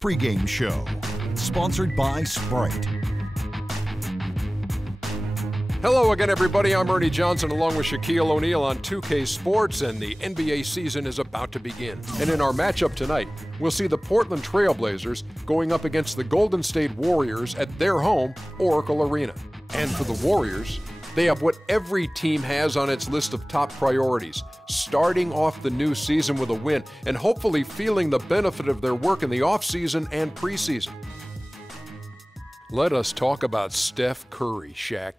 pregame show, sponsored by Sprite. Hello again, everybody. I'm Ernie Johnson along with Shaquille O'Neal on 2K Sports, and the NBA season is about to begin. And in our matchup tonight, we'll see the Portland Trailblazers going up against the Golden State Warriors at their home, Oracle Arena. And for the Warriors, they have what every team has on its list of top priorities, starting off the new season with a win and hopefully feeling the benefit of their work in the offseason and preseason. Let us talk about Steph Curry, Shaq.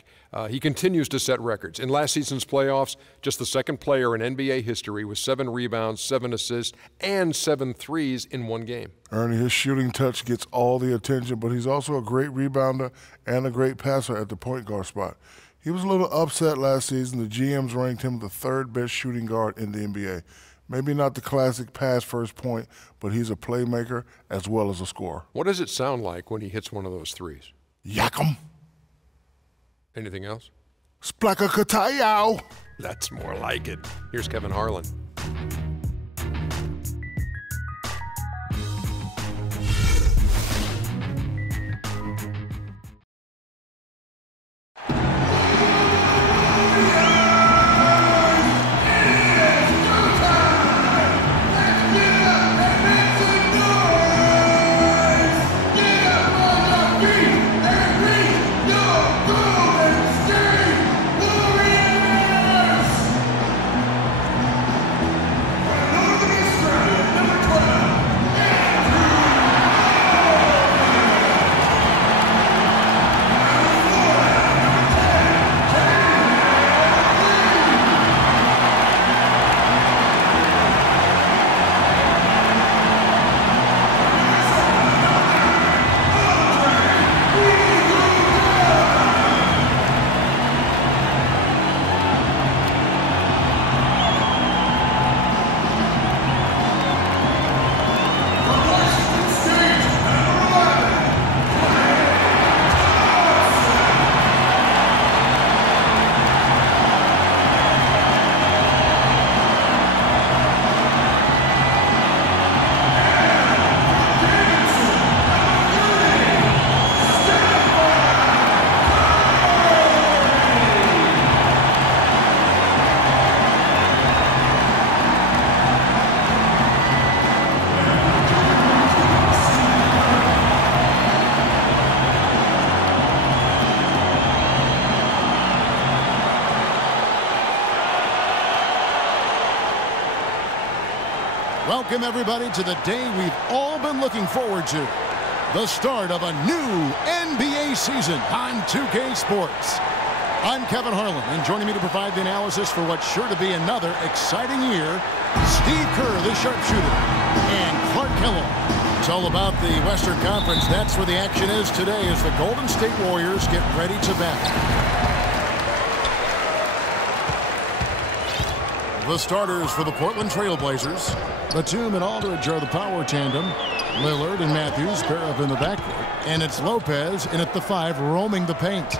He continues to set records. In last season's playoffs, just the second player in NBA history with 7 rebounds, 7 assists, and 7 threes in one game. Ernie, his shooting touch gets all the attention, but he's also a great rebounder and a great passer at the point guard spot. He was a little upset last season. The GMs ranked him the 3rd best shooting guard in the NBA. Maybe not the classic pass first point, but he's a playmaker as well as a scorer. What does it sound like when he hits one of those threes? Yak 'em. Anything else? Splaka-katayow. That's more like it. Here's Kevin Harlan. Welcome, everybody, to the day we've all been looking forward to. The start of a new NBA season on 2K Sports. I'm Kevin Harlan, and joining me to provide the analysis for what's sure to be another exciting year, Steve Kerr, the sharpshooter, and Clark Kellogg. It's all about the Western Conference. That's where the action is today as the Golden State Warriors get ready to battle. The starters for the Portland Trailblazers. Batum and Aldridge are the power tandem. Lillard and Matthews pair up in the backcourt. And it's Lopez in at the 5 roaming the paint.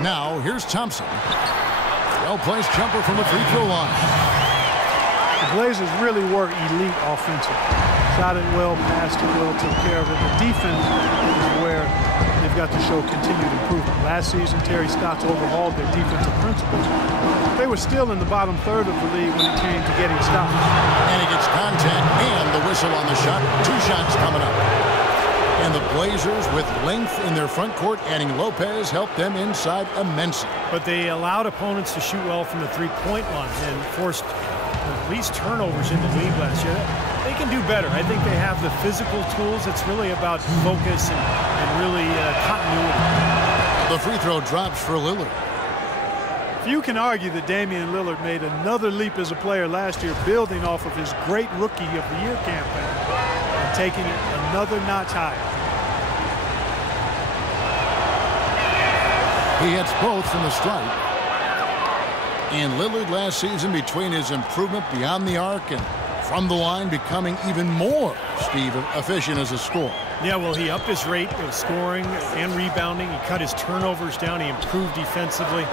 Now here's Thompson. Well-placed jumper from the free throw line. The Blazers really were elite offensive. Shot it well, passed it well, took care of it. The defense is where they've got to show continued improvement. Last season, Terry Stotts overhauled their defensive principles. They were still in the bottom third of the league when it came to getting stops. And he gets contact and the whistle on the shot. 2 shots coming up. And the Blazers, with length in their front court, adding Lopez, helped them inside immensely. But they allowed opponents to shoot well from the three-point line and forced at least turnovers in the league last year. They can do better. I think they have the physical tools. It's really about focus and really continuity. The free throw drops for Lillard. You can argue that Damian Lillard made another leap as a player last year, building off of his great Rookie of the Year campaign and taking it another notch higher. He hits both from the stripe. And Lillard last season, between his improvement beyond the arc and from the line, becoming even more, Steve, efficient as a scorer. Yeah, well, he upped his rate of scoring and rebounding. He cut his turnovers down. He improved defensively.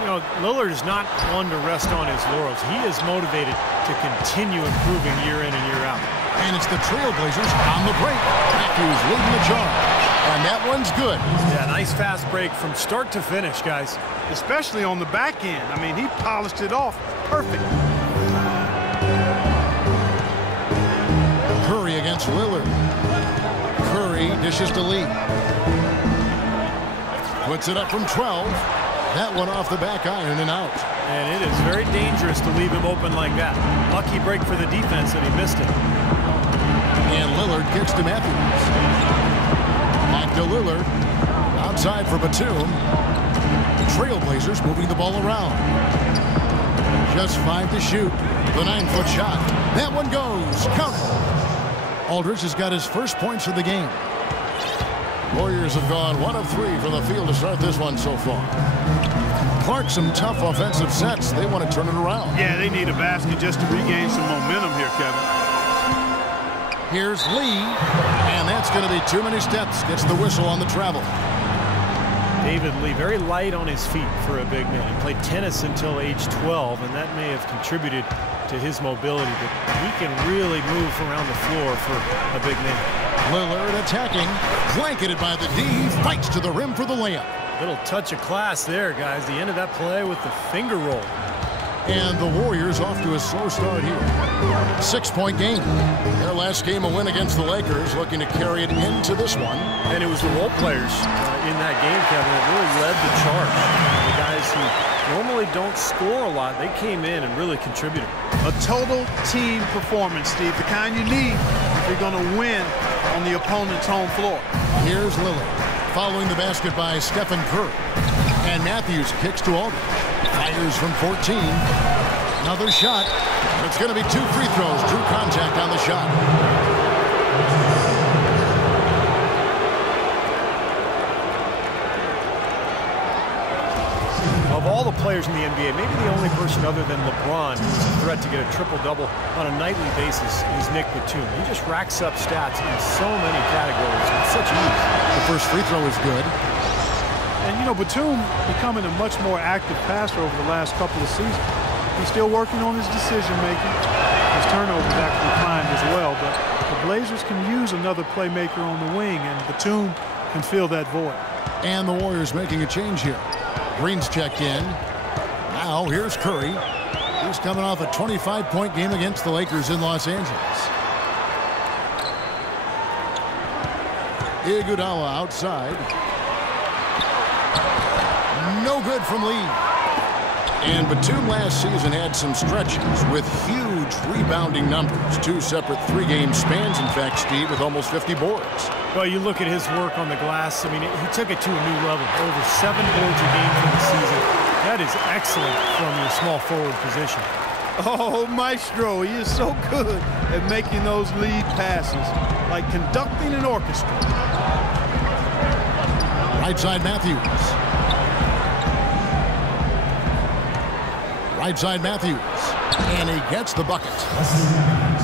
You know, Lillard is not one to rest on his laurels. He is motivated to continue improving year in and year out. And it's the Trailblazers on the break. Matthews leading the charge. And that one's good. Yeah, nice fast break from start to finish, guys. Especially on the back end. I mean, he polished it off perfect. Curry against Lillard. Curry dishes to Lee. Puts it up from 12. That one off the back iron and out. And it is very dangerous to leave him open like that. Lucky break for the defense that he missed it. And Lillard kicks to Matthews. Back to Lillard. Outside for Batum. Trailblazers moving the ball around. Just 5 to shoot. The 9-foot shot. That one goes. Count it. Aldridge has got his first points of the game. Warriors have gone 1 of 3 from the field to start this one so far. Clark, some tough offensive sets. They want to turn it around. Yeah, they need a basket just to regain some momentum here, Kevin. Here's Lee, and that's going to be too many steps. Gets the whistle on the travel. David Lee, very light on his feet for a big man. He played tennis until age 12, and that may have contributed to his mobility, but he can really move around the floor for a big man. Lillard attacking, blanketed by the D, fights to the rim for the layup. Little touch of class there, guys. The end of that play with the finger roll. And the Warriors off to a slow start here. 6-point game. Their last game a win against the Lakers, looking to carry it into this one. And it was the role players in that game, Kevin, that really led the charge. The guys who normally don't score a lot, they came in and really contributed. A total team performance, Steve, the kind you need if you're going to win on the opponent's home floor. Here's Lillard, following the basket by Stephen Curry. And Matthews kicks to Aldridge. Fires from 14. Another shot. It's going to be 2 free throws. Drew contact on the shot. Of all the players in the NBA, maybe the only person other than LeBron who's a threat to get a triple-double on a nightly basis is Nick Batum. He just racks up stats in so many categories with such ease. The first free throw is good. And, you know, Batum becoming a much more active passer over the last couple of seasons. He's still working on his decision-making. His turnovers actually climbed as well, but the Blazers can use another playmaker on the wing, and Batum can fill that void. And the Warriors making a change here. Green's checked in. Now here's Curry. He's coming off a 25-point game against the Lakers in Los Angeles. Iguodala outside. No good from Lee. And Batum last season had some stretches with huge rebounding numbers. 2 separate 3-game spans, in fact, Steve, with almost 50 boards. Well, you look at his work on the glass. I mean, he took it to a new level. Over 7 boards a game for the season. That is excellent from your small forward position. Oh, Maestro, he is so good at making those lead passes, like conducting an orchestra. Right side Matthews. Right side Matthews. And he gets the bucket.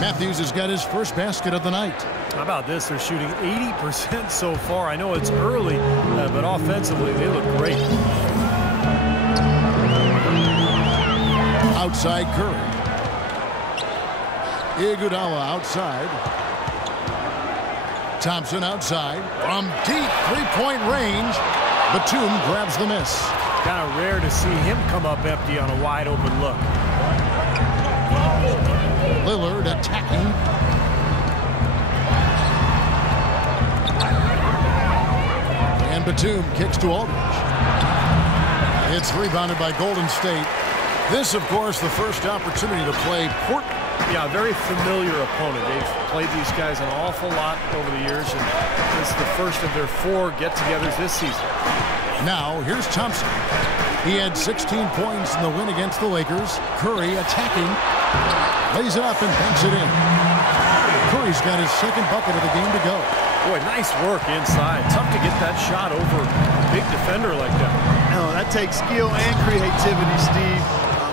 Matthews has got his first basket of the night. How about this? They're shooting 80% so far. I know it's early, but offensively they look great. Outside Curry. Iguodala outside. Thompson outside. From deep 3-point range. Batum grabs the miss. Kind of rare to see him come up empty on a wide open look. Lillard attacking. And Batum kicks to Aldridge. It's rebounded by Golden State. This, of course, the first opportunity to play Portland. Yeah, a very familiar opponent. They've played these guys an awful lot over the years, and this is the first of their 4 get-togethers this season. Now, here's Thompson. He had 16 points in the win against the Lakers. Curry attacking. Lays it up and banks it in. Curry's got his second bucket of the game to go. Boy, nice work inside. Tough to get that shot over a big defender like that. No, that takes skill and creativity, Steve,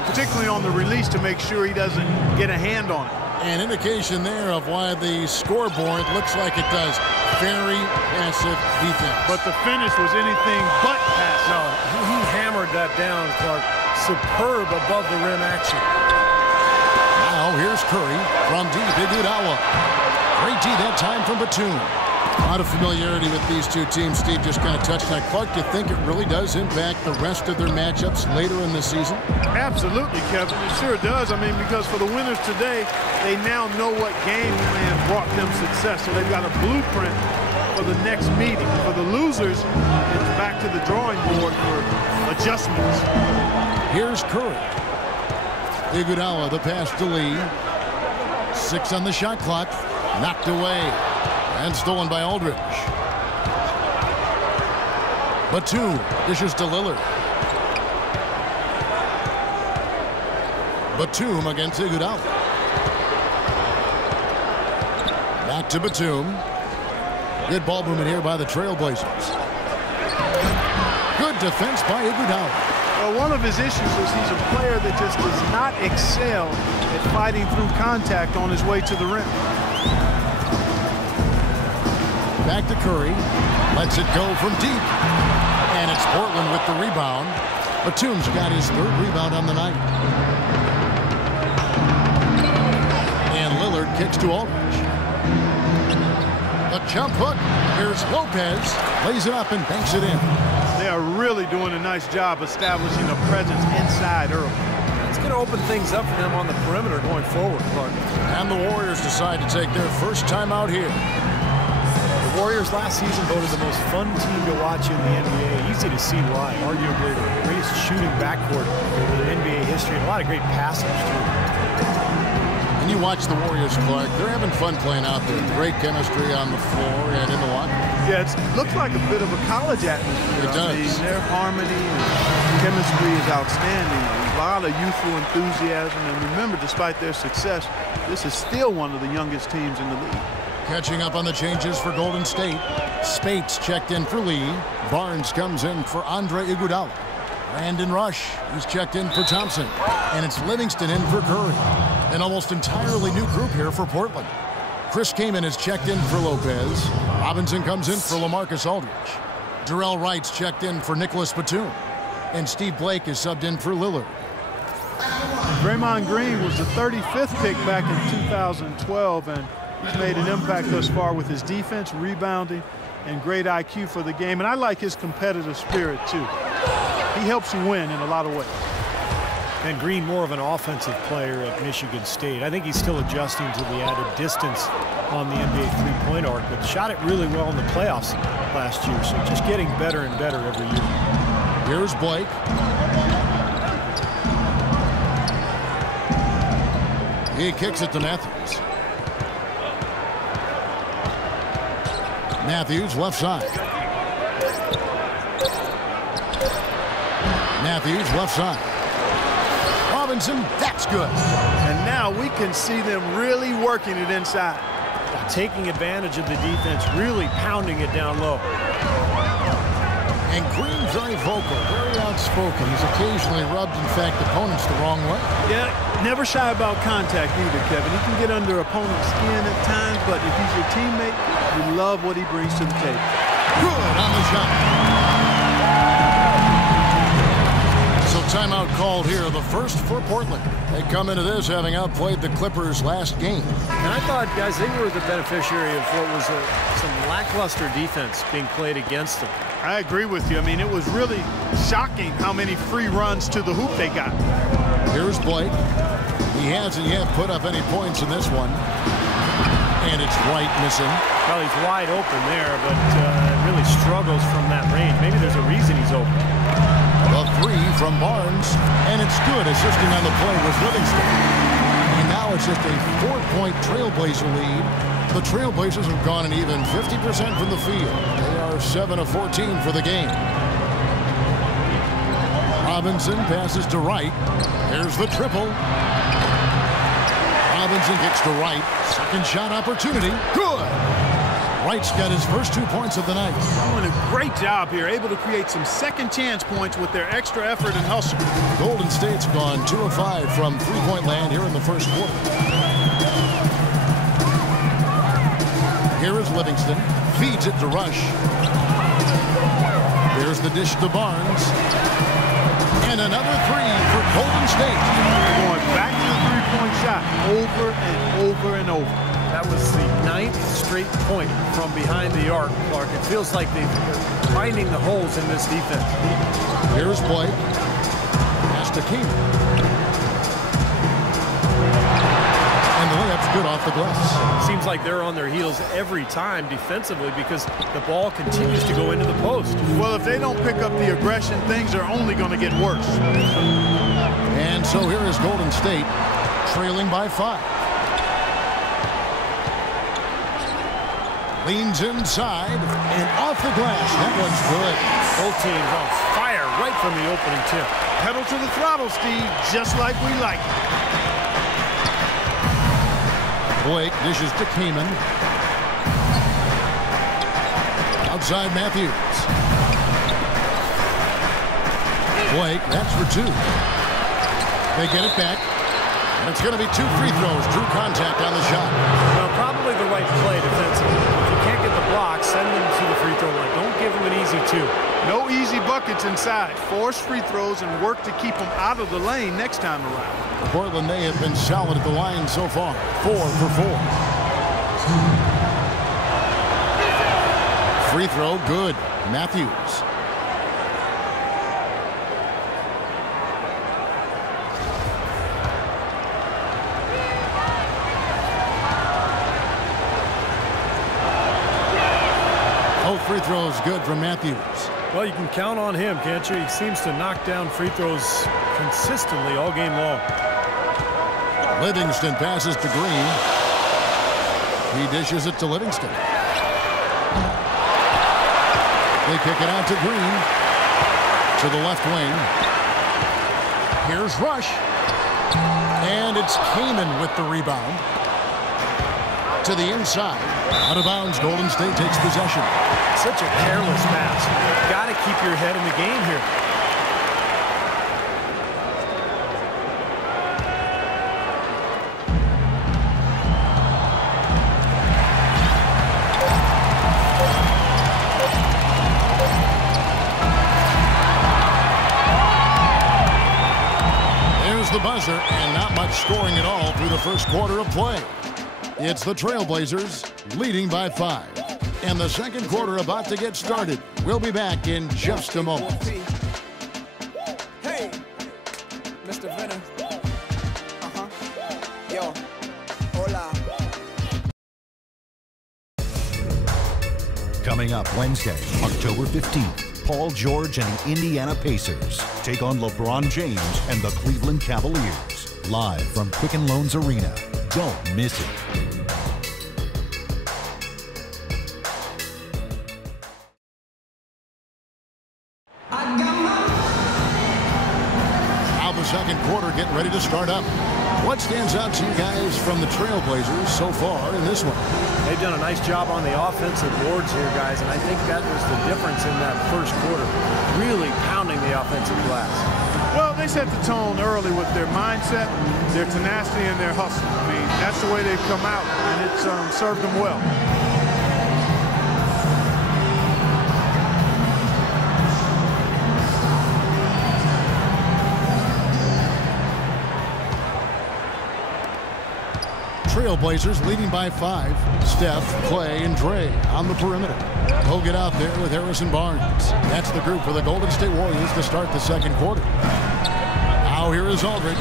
particularly on the release to make sure he doesn't get a hand on it. An indication there of why the scoreboard looks like it does. Very passive defense. But the finish was anything but passive. No, he hammered that down, Clark. Superb above the rim action. Now here's Curry from deep. Iguodala. Great D that time from Batum. A lot of familiarity with these two teams. Steve just kind of touched on. Clark, do you think it really does impact the rest of their matchups later in the season? Absolutely, Kevin. It sure does. I mean, because for the winners today, they now know what game plan brought them success. So they've got a blueprint for the next meeting. For the losers, it's back to the drawing board for adjustments. Here's Curry. Iguodala, the pass to Lee. 6 on the shot clock. Knocked away. And stolen by Aldridge. Batum dishes to Lillard. Batum against Iguodala. Back to Batum. Good ball movement here by the Trailblazers. Good defense by Iguodala. Well, one of his issues is he's a player that just does not excel at fighting through contact on his way to the rim. Back to Curry. Lets it go from deep. And it's Portland with the rebound. Batum's got his 3rd rebound on the night. And Lillard kicks to Aldridge. A jump hook. Here's Lopez. Lays it up and banks it in. They are really doing a nice job establishing a presence inside early. It's going to open things up for them on the perimeter going forward, Clark. And the Warriors decide to take their first time out here. The Warriors last season voted the most fun team to watch in the NBA. Easy to see why. Arguably the greatest shooting backcourt in NBA history, and a lot of great passers, too. And you watch the Warriors, Clark. They're having fun playing out there. Great chemistry on the floor and in the locker room. Yeah, it looks like a bit of a college atmosphere. It does. I mean, their harmony and chemistry is outstanding. A lot of youthful enthusiasm. And remember, despite their success, this is still one of the youngest teams in the league. Catching up on the changes for Golden State. Spates checked in for Lee. Barnes comes in for Andre Iguodala. Brandon Rush is checked in for Thompson. And it's Livingston in for Curry. An almost entirely new group here for Portland. Chris Kaman is checked in for Lopez. Robinson comes in for LaMarcus Aldridge. Darrell Wright's checked in for Nicholas Batum. And Steve Blake is subbed in for Lillard. Draymond Green was the 35th pick back in 2012, and he's made an impact thus far with his defense, rebounding, and great IQ for the game. And I like his competitive spirit, too. He helps you win in a lot of ways. And Green, more of an offensive player at Michigan State. I think he's still adjusting to the added distance on the NBA three-point arc, but shot it really well in the playoffs last year. So just getting better and better every year. Here's Blake. He kicks it to Matthews. Matthews, left side. Matthews, left side. Robinson, that's good. And now we can see them really working it inside. Taking advantage of the defense, really pounding it down low. And Green, very vocal, very outspoken. He's occasionally rubbed, in fact, opponents the wrong way. Yeah, never shy about contact either, Kevin. He can get under opponent's skin at times, but if he's your teammate, you love what he brings to the table. Good on the shot. So timeout called here, the first for Portland. They come into this having outplayed the Clippers last game. And I thought, guys, they were the beneficiary of what was some lackluster defense being played against them. I agree with you. I mean, it was really shocking how many free runs to the hoop they got. Here's Blake. He hasn't yet put up any points in this one. And it's Wright missing. Well, he's wide open there, but really struggles from that range. Maybe there's a reason he's open. The three from Barnes, and it's good. Assisting on the play was Livingston. And now it's just a 4-point Trailblazer lead. The Trailblazers have gone an even 50% from the field. They are 7 of 14 for the game. Robinson passes to Wright. There's the triple. Robinson kicks to Wright. Second shot opportunity. Good. Wright's got his first 2 points of the night. Doing a great job here, able to create some second chance points with their extra effort and hustle. Golden State's gone 2 of 5 from three-point land here in the first quarter. Here is Livingston. Feeds it to Rush. There's the dish to Barnes. And another three for Golden State. They're going back to the three-point shot over and over and over. That was the 9th straight point from behind the arc, Clark. It feels like they're finding the holes in this defense. Here's Blake. Pass to King. And the layup's good off the glass. Seems like they're on their heels every time defensively because the ball continues to go into the post. Well, if they don't pick up the aggression, things are only going to get worse. And so here is Golden State trailing by 5. Leans inside and off the glass. That one's good. Both teams on fire right from the opening tip. Pedal to the throttle, Steve, just like we like it. Blake dishes to Kaman. Outside Matthews. Blake, that's for 2. They get it back. And it's going to be 2 free throws. Drew contact on the shot. Well, probably the right play defensively. If you can't get the block, send them to the free throw line. Don't give them an easy 2. No easy buckets inside. Force free throws and work to keep them out of the lane next time around. Portland, they have been solid at the line so far. 4 for 4. Free throw, good. Matthews. Both free throws good from Matthews. Well, you can count on him, can't you? He seems to knock down free throws consistently all game long. Livingston passes to Green. He dishes it to Livingston. They kick it out to Green. To the left wing. Here's Rush. And it's Kaman with the rebound. To the inside. Out of bounds, Golden State takes possession. Such a careless pass. You've got to keep your head in the game here. There's the buzzer, and not much scoring at all through the first quarter of play. It's the Trailblazers leading by 5. And the second quarter about to get started. We'll be back in just a moment. Hey, Mr. Venner. Yo, hola. Coming up Wednesday, October 15th, Paul George and the Indiana Pacers take on LeBron James and the Cleveland Cavaliers. Live from Quicken Loans Arena. Don't miss it. Now the second quarter getting ready to start up. What stands out to you guys from the Trailblazers so far in this one? They've done a nice job on the offensive boards here, guys, and I think that was the difference in that first quarter. Really pounding the offensive glass. Well, they set the tone early with their mindset, their tenacity, and their hustle. I mean, that's the way they've come out, and it's served them well. Trailblazers leading by 5. Steph, Clay, and Dre on the perimeter. They'll get out there with Harrison Barnes. That's the group for the Golden State Warriors to start the second quarter. Now here is Aldridge.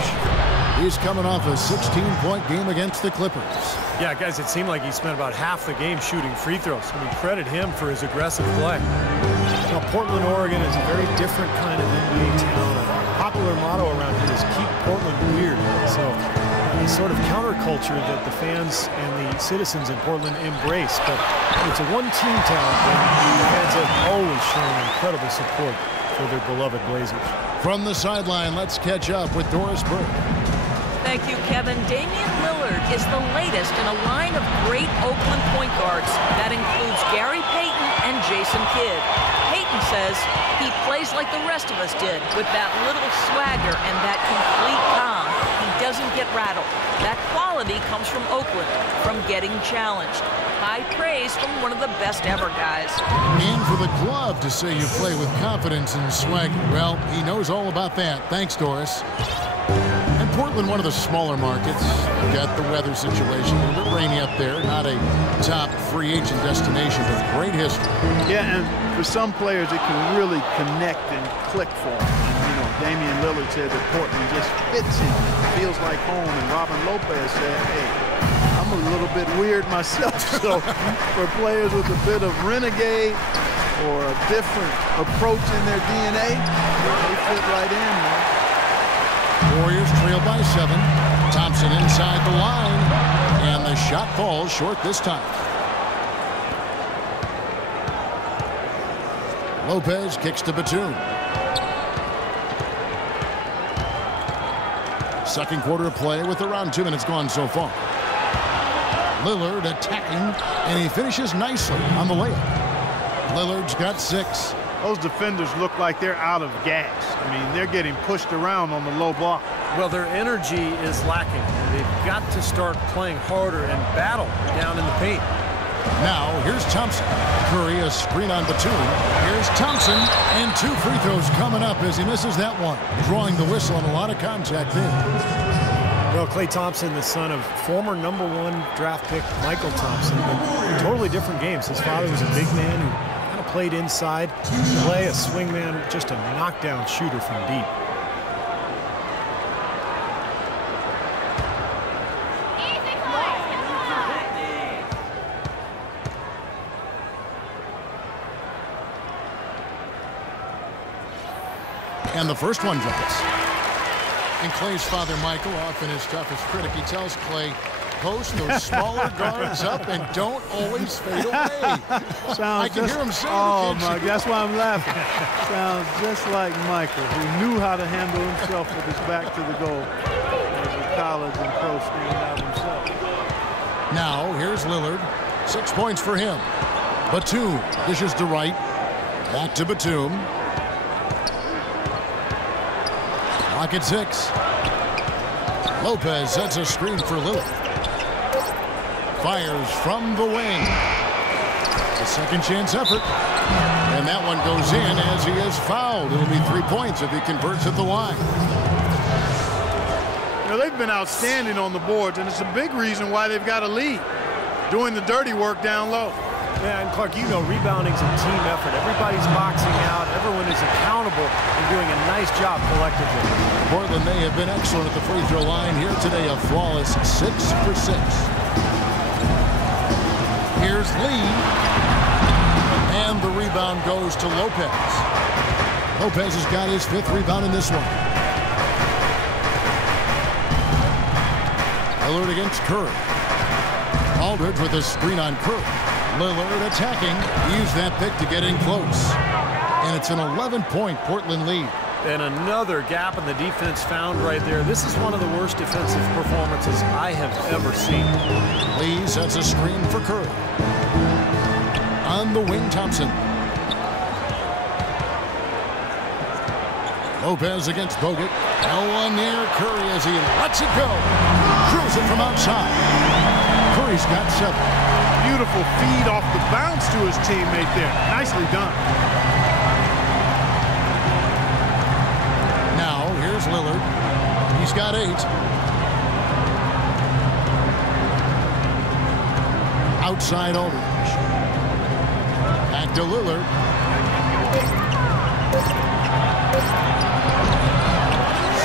He's coming off a 16-point game against the Clippers. Yeah, guys, it seemed like he spent about half the game shooting free throws, and we credit him for his aggressive play. Now, Portland, Oregon is a very different kind of NBA town. A popular motto around here is keep Portland weird. So a sort of counterculture that the fans and the citizens in Portland embrace. But it's a one-team town, and the fans have always shown incredible support for their beloved Blazers. From the sideline, let's catch up with Doris Burke. Thank you, Kevin. Damian Lillard is the latest in a line of great Oakland point guards. That includes Gary Payton and Jason Kidd. Payton says he plays like the rest of us did, with that little swagger and that complete calm. He doesn't get rattled. That quality comes from Oakland, from getting challenged. High praise from one of the best ever guys. And for the glove to say you play with confidence and swagger. Well, he knows all about that. Thanks, Doris. And Portland, one of the smaller markets. Got the weather situation. A little bit rainy up there. Not a top free agent destination, but great history. Yeah, and for some players, it can really connect and click for them. You know, Damian Lillard said that Portland just fits him. Feels like home. And Robin Lopez said, hey, I'm a little bit weird myself. So for players with a bit of renegade or a different approach in their DNA, they fit right in, man. Warriors trail by 7. Thompson inside the line, and the shot falls short this time. Lopez kicks to Batum. Second quarter of play with around 2 minutes gone so far. Lillard attacking, and he finishes nicely on the layup. Lillard's got 6. Those defenders look like they're out of gas. I mean, they're getting pushed around on the low block. Well, their energy is lacking. They've got to start playing harder and battle down in the paint. Now, here's Thompson. Curry, a screen on Batum. Here's Thompson, and 2 free throws coming up as he misses that one. Drawing the whistle and a lot of contact there. Well, Klay Thompson, the son of former #1 draft pick Michael Thompson, but totally different games. His father was a big man who kind of played inside. Klay, a swingman, just a knockdown shooter from deep. And the first one drops. And Klay's father, Michael, often his toughest critic, he tells Klay, post those smaller guards up and don't always fade away. I can hear him saying oh, my, that's why I'm laughing. Sounds just like Michael, who knew how to handle himself with his back to the goal as a college and pro standout himself. Now, here's Lillard. 6 points for him. Batum dishes to right. Back to Batum. Clock at 6. Lopez sets a screen for Lillard. Fires from the wing. A second chance effort. And that one goes in as he is fouled. It'll be 3 points if he converts at the line. You know, they've been outstanding on the boards, and it's a big reason why they've got a lead. Doing the dirty work down low. Yeah, and Clark, you know, rebounding's a team effort. Everybody's boxing out. Everyone is accountable and doing a nice job collectively. Portland, they have been excellent at the free throw line here today. A flawless 6 for 6. Here's Lee. And the rebound goes to Lopez. Lopez has got his 5th rebound in this one. Lillard against Curry. Aldridge with a screen on Curry. Lillard attacking. Use that pick to get in close. And it's an 11-point Portland lead. And another gap in the defense found right there. This is one of the worst defensive performances I have ever seen. Lee sets a screen for Curry. On the wing, Thompson. Lopez against Bogut. No one near Curry as he lets it go. Drills it from outside. Curry's got 7. Beautiful feed off the bounce to his teammate there. Nicely done. Now, here's Lillard. He's got 8. Outside Aldridge. Back to Lillard.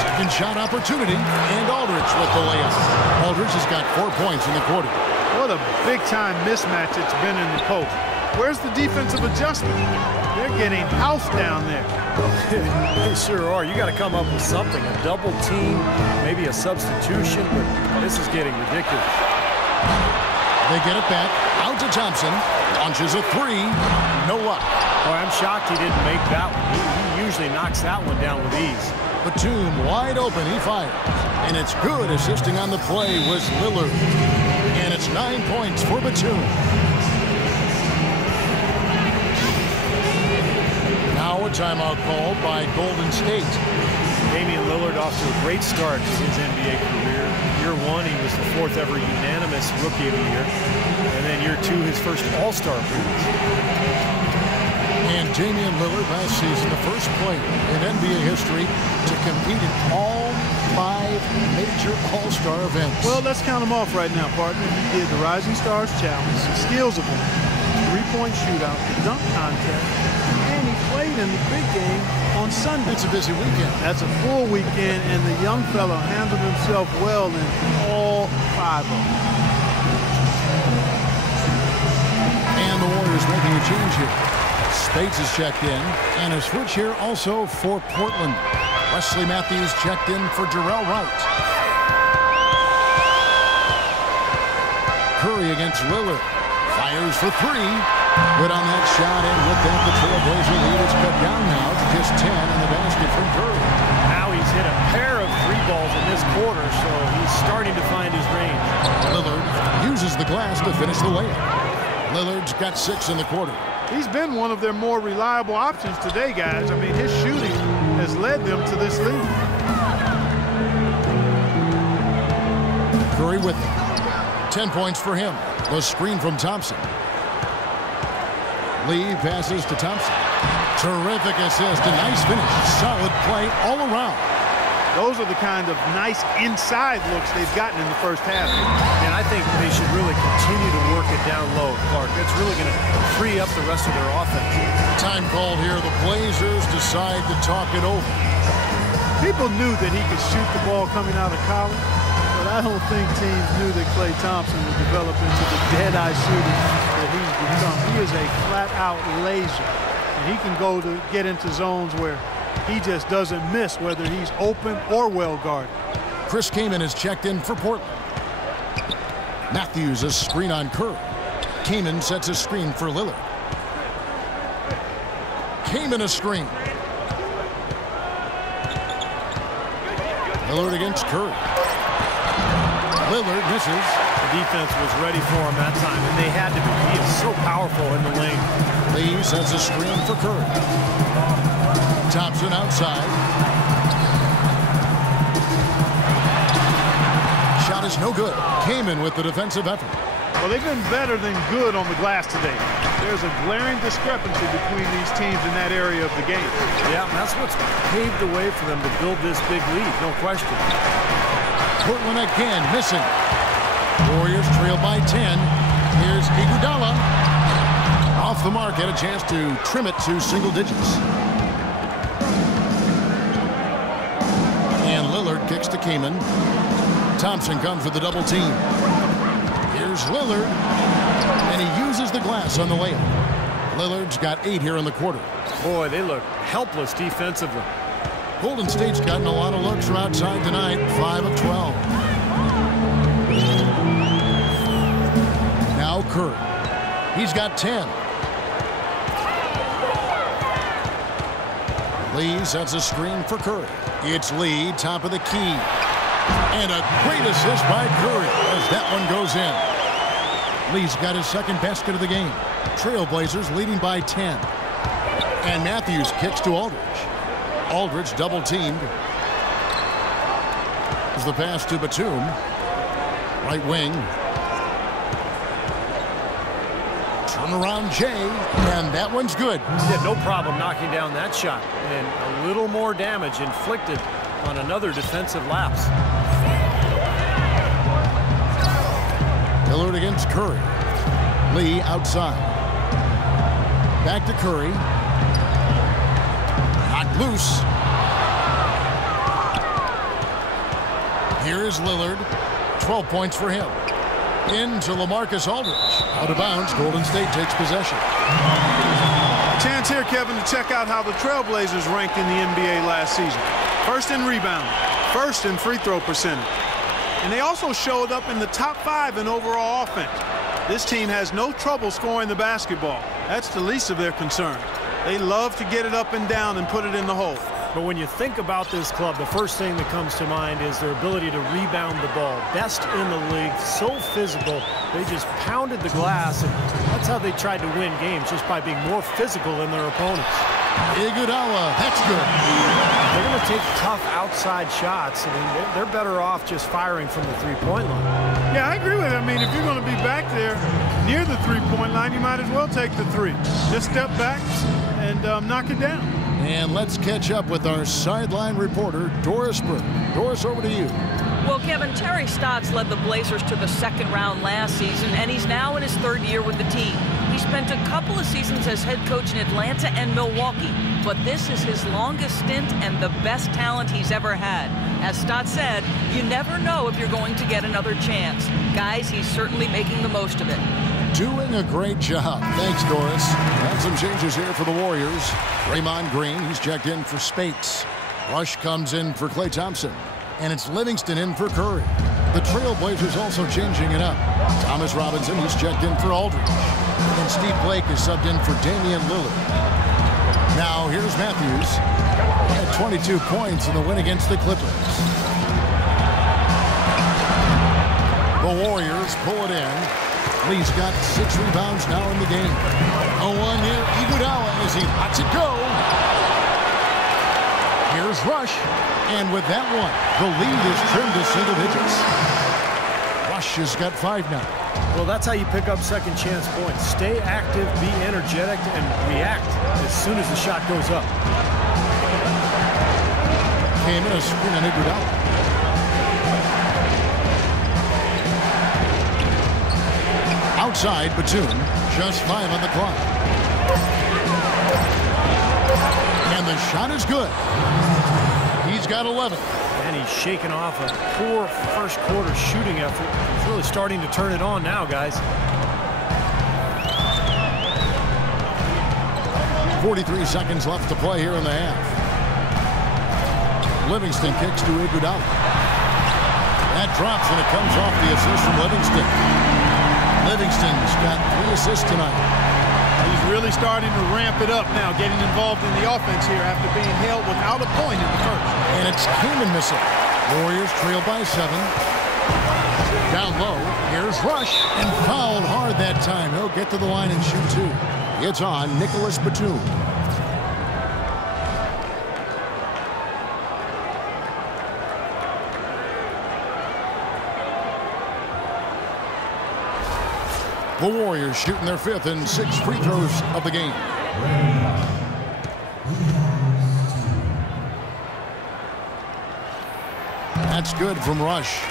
Second shot opportunity, and Aldridge with the layup. Aldridge has got 4 points in the quarter. What a big-time mismatch it's been in the post. Where's the defensive adjustment? They're getting housed down there. They sure are. You got to come up with something. A double team, maybe a substitution, but this is getting ridiculous. They get it back. Out to Thompson. Launches a 3. No luck. Boy, I'm shocked he didn't make that one. He usually knocks that one down with ease. Batum wide open. He fires. And it's good. Assisting on the play was Lillard. And it's 9 points for Batum. Now a timeout called by Golden State. Damian Lillard off to a great start to his NBA career. Year 1, he was the 4th ever unanimous Rookie of the Year. And then year 2, his first All-Star appearance. And Damian Lillard last season, the first player in NBA history to compete in all 5 major All-Star events. Well, let's count them off right now, partner. He did the Rising Stars Challenge, the Skills event, three-point shootout, the dunk contest, and he played in the big game on Sunday. It's a busy weekend. That's a full weekend, and the young fellow handled himself well in all 5 of them. And the Warriors making a change here. Spades is checked in, and a switch here also for Portland. Wesley Matthews checked in for Jarrell Wright. Curry against Lillard. Fires for 3. Good on that shot, and with that, the Trailblazer lead is cut down now to just 10 in the basket from Curry. Now he's hit a pair of 3 balls in this quarter, so he's starting to find his range. Lillard uses the glass to finish the layup. Lillard's got 6 in the quarter. He's been one of their more reliable options today, guys. I mean, his shooting has led them to this lead. Curry with it. 10 points for him. The screen from Thompson. Lee passes to Thompson. Terrific assist. A nice finish. Solid play all around. Those are the kind of nice inside looks they've gotten in the first half. And I think they should really continue to work it down low, Clark. It's really going to free up the rest of their offense. Time called here. The Blazers decide to talk it over. People knew that he could shoot the ball coming out of college, but I don't think teams knew that Klay Thompson would develop into the dead-eye shooter that he's become. He is a flat-out laser, and he can go to get into zones where he just doesn't miss, whether he's open or well guarded. Chris Kaman is checked in for Portland. Matthews a screen on Curry. Kaman sets a screen for Lillard. Kaman a screen. Lillard against Curry. Lillard misses. The defense was ready for him that time, and they had to be. He is so powerful in the lane. Lee sets a screen for Curry. Thompson outside. Shot is no good. Kaman with the defensive effort. Well, they've been better than good on the glass today. There's a glaring discrepancy between these teams in that area of the game. Yeah, that's what's paved the way for them to build this big lead, no question. Portland again missing. Warriors trail by 10. Here's Iguodala. Off the mark, had a chance to trim it to single digits. And Lillard kicks to Kaman. Thompson comes with the double team. Here's Lillard, and he uses the glass on the layup. Lillard's got 8 here in the quarter. Boy, they look helpless defensively. Golden State's gotten a lot of looks from outside tonight, 5 of 12. Now Curry. He's got 10. Lee sets a screen for Curry. It's Lee, top of the key. And a great assist by Curry as that one goes in. Lee's got his second basket of the game. Trailblazers leading by 10. And Matthews kicks to Aldridge. Aldridge double teamed. There's the pass to Batum. Right wing. Turnaround Jay, and that one's good. Yeah, no problem knocking down that shot. And a little more damage inflicted on another defensive lapse. Lillard against Curry. Lee outside. Back to Curry. Knocked loose. Here's Lillard. 12 points for him. Into LaMarcus Aldridge. Out of bounds. Golden State takes possession. Chance here, Kevin, to check out how the Trailblazers ranked in the NBA last season. First in rebounding, first in free throw percentage. And they also showed up in the top 5 in overall offense. This team has no trouble scoring the basketball. That's the least of their concern. They love to get it up and down and put it in the hole. But when you think about this club, the first thing that comes to mind is their ability to rebound the ball. Best in the league, so physical. They just pounded the glass, and that's how they tried to win games, just by being more physical than their opponents. Iguodala, that's good. They're going to take tough outside shots. I mean, they're better off just firing from the three-point line. Yeah, I agree with it. I mean, if you're going to be back there near the three-point line, you might as well take the 3. Just step back and knock it down. And let's catch up with our sideline reporter, Doris Burke. Doris, over to you. Well, Kevin, Terry Stotts led the Blazers to the second round last season, and he's now in his third year with the team. He spent a couple of seasons as head coach in Atlanta and Milwaukee, but this is his longest stint and the best talent he's ever had. As Stotts said, you never know if you're going to get another chance. Guys, he's certainly making the most of it. Doing a great job. Thanks, Doris. And some changes here for the Warriors. Draymond Green, he's checked in for Spates. Rush comes in for Klay Thompson. And it's Livingston in for Curry. The Trailblazers also changing it up. Thomas Robinson, he's checked in for Aldridge. And Steve Blake is subbed in for Damian Lillard. Now here's Matthews. He had 22 points in the win against the Clippers. The Warriors pull it in. Lee's got 6 rebounds now in the game. A one near Iguodala as he lets it go. Here's Rush. And with that one, the lead is trimmed to single digits. Rush has got 5 now. Well, that's how you pick up second chance points. Stay active, be energetic, and react as soon as the shot goes up. Came in a screen on Iguodala. Outside, Batum, just 5 on the clock. And the shot is good. He's got 11. And he's shaking off a poor first quarter shooting effort. He's really starting to turn it on now, guys. 43 seconds left to play here in the half. Livingston kicks to Iguodala. That drops and it comes off the assist from Livingston. Livingston's got 3 assists tonight. He's really starting to ramp it up now, getting involved in the offense here after being held without a point in the first. And it's Kaman missing. Warriors trail by 7. Down low, here's Rush, and fouled hard that time. He'll get to the line and shoot 2. It's on Nicholas Batum. The Warriors shooting their 5th and 6th free throws of the game. That's good from Rush.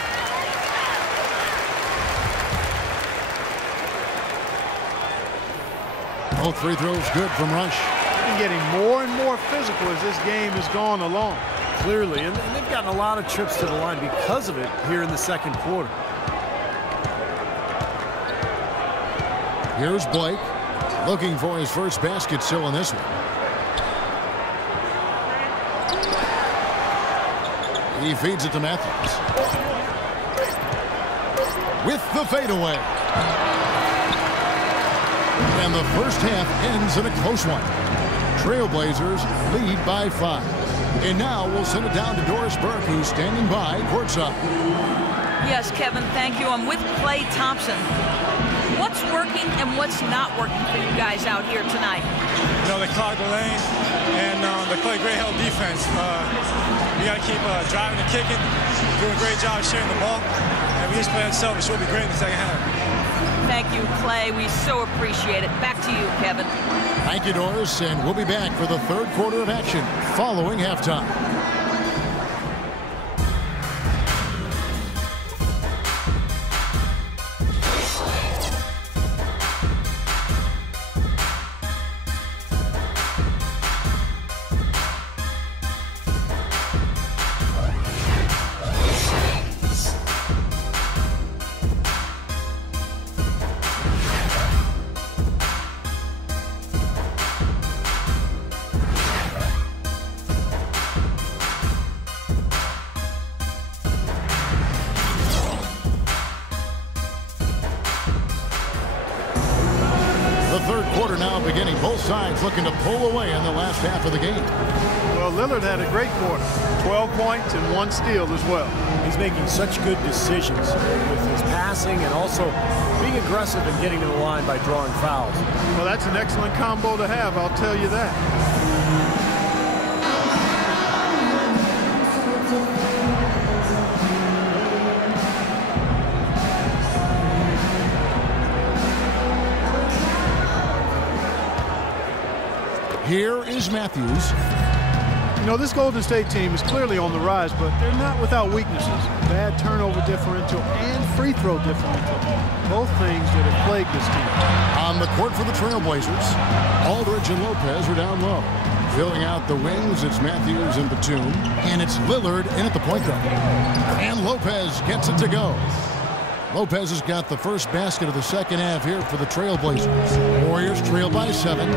Both free throws good from Rush. And getting more and more physical as this game has gone along. Clearly, and they've gotten a lot of trips to the line because of it here in the second quarter. Here's Blake, looking for his first basket still in this one. He feeds it to Matthews. With the fadeaway. And the first half ends in a close one. Trailblazers lead by 5. And now we'll send it down to Doris Burke, who's standing by courtside. Yes, Kevin, thank you. I'm with Klay Thompson. What's working and what's not working for you guys out here tonight? You know, they clogged the lane, and they play great hell defense. We got to keep driving and kicking, doing a great job sharing the ball, and we just play unselfish. We'll be great in the second half. Thank you, Klay. We so appreciate it. Back to you, Kevin. Thank you, Doris, and we'll be back for the third quarter of action following halftime. Beginning, both sides looking to pull away in the last half of the game. Well, Lillard had a great quarter. 12 points and 1 steal as well. He's making such good decisions with his passing and also being aggressive and getting to the line by drawing fouls. Well, that's an excellent combo to have, I'll tell you that. Here is Matthews. You know, this Golden State team is clearly on the rise, but they're not without weaknesses. Bad turnover differential and free throw differential. Both things that have plagued this team. On the court for the Trailblazers, Aldridge and Lopez are down low. Filling out the wings, it's Matthews and Batum. And it's Lillard in at the point guard. And Lopez gets it to go. Lopez has got the first basket of the second half here for the Trailblazers. Warriors trail by 7.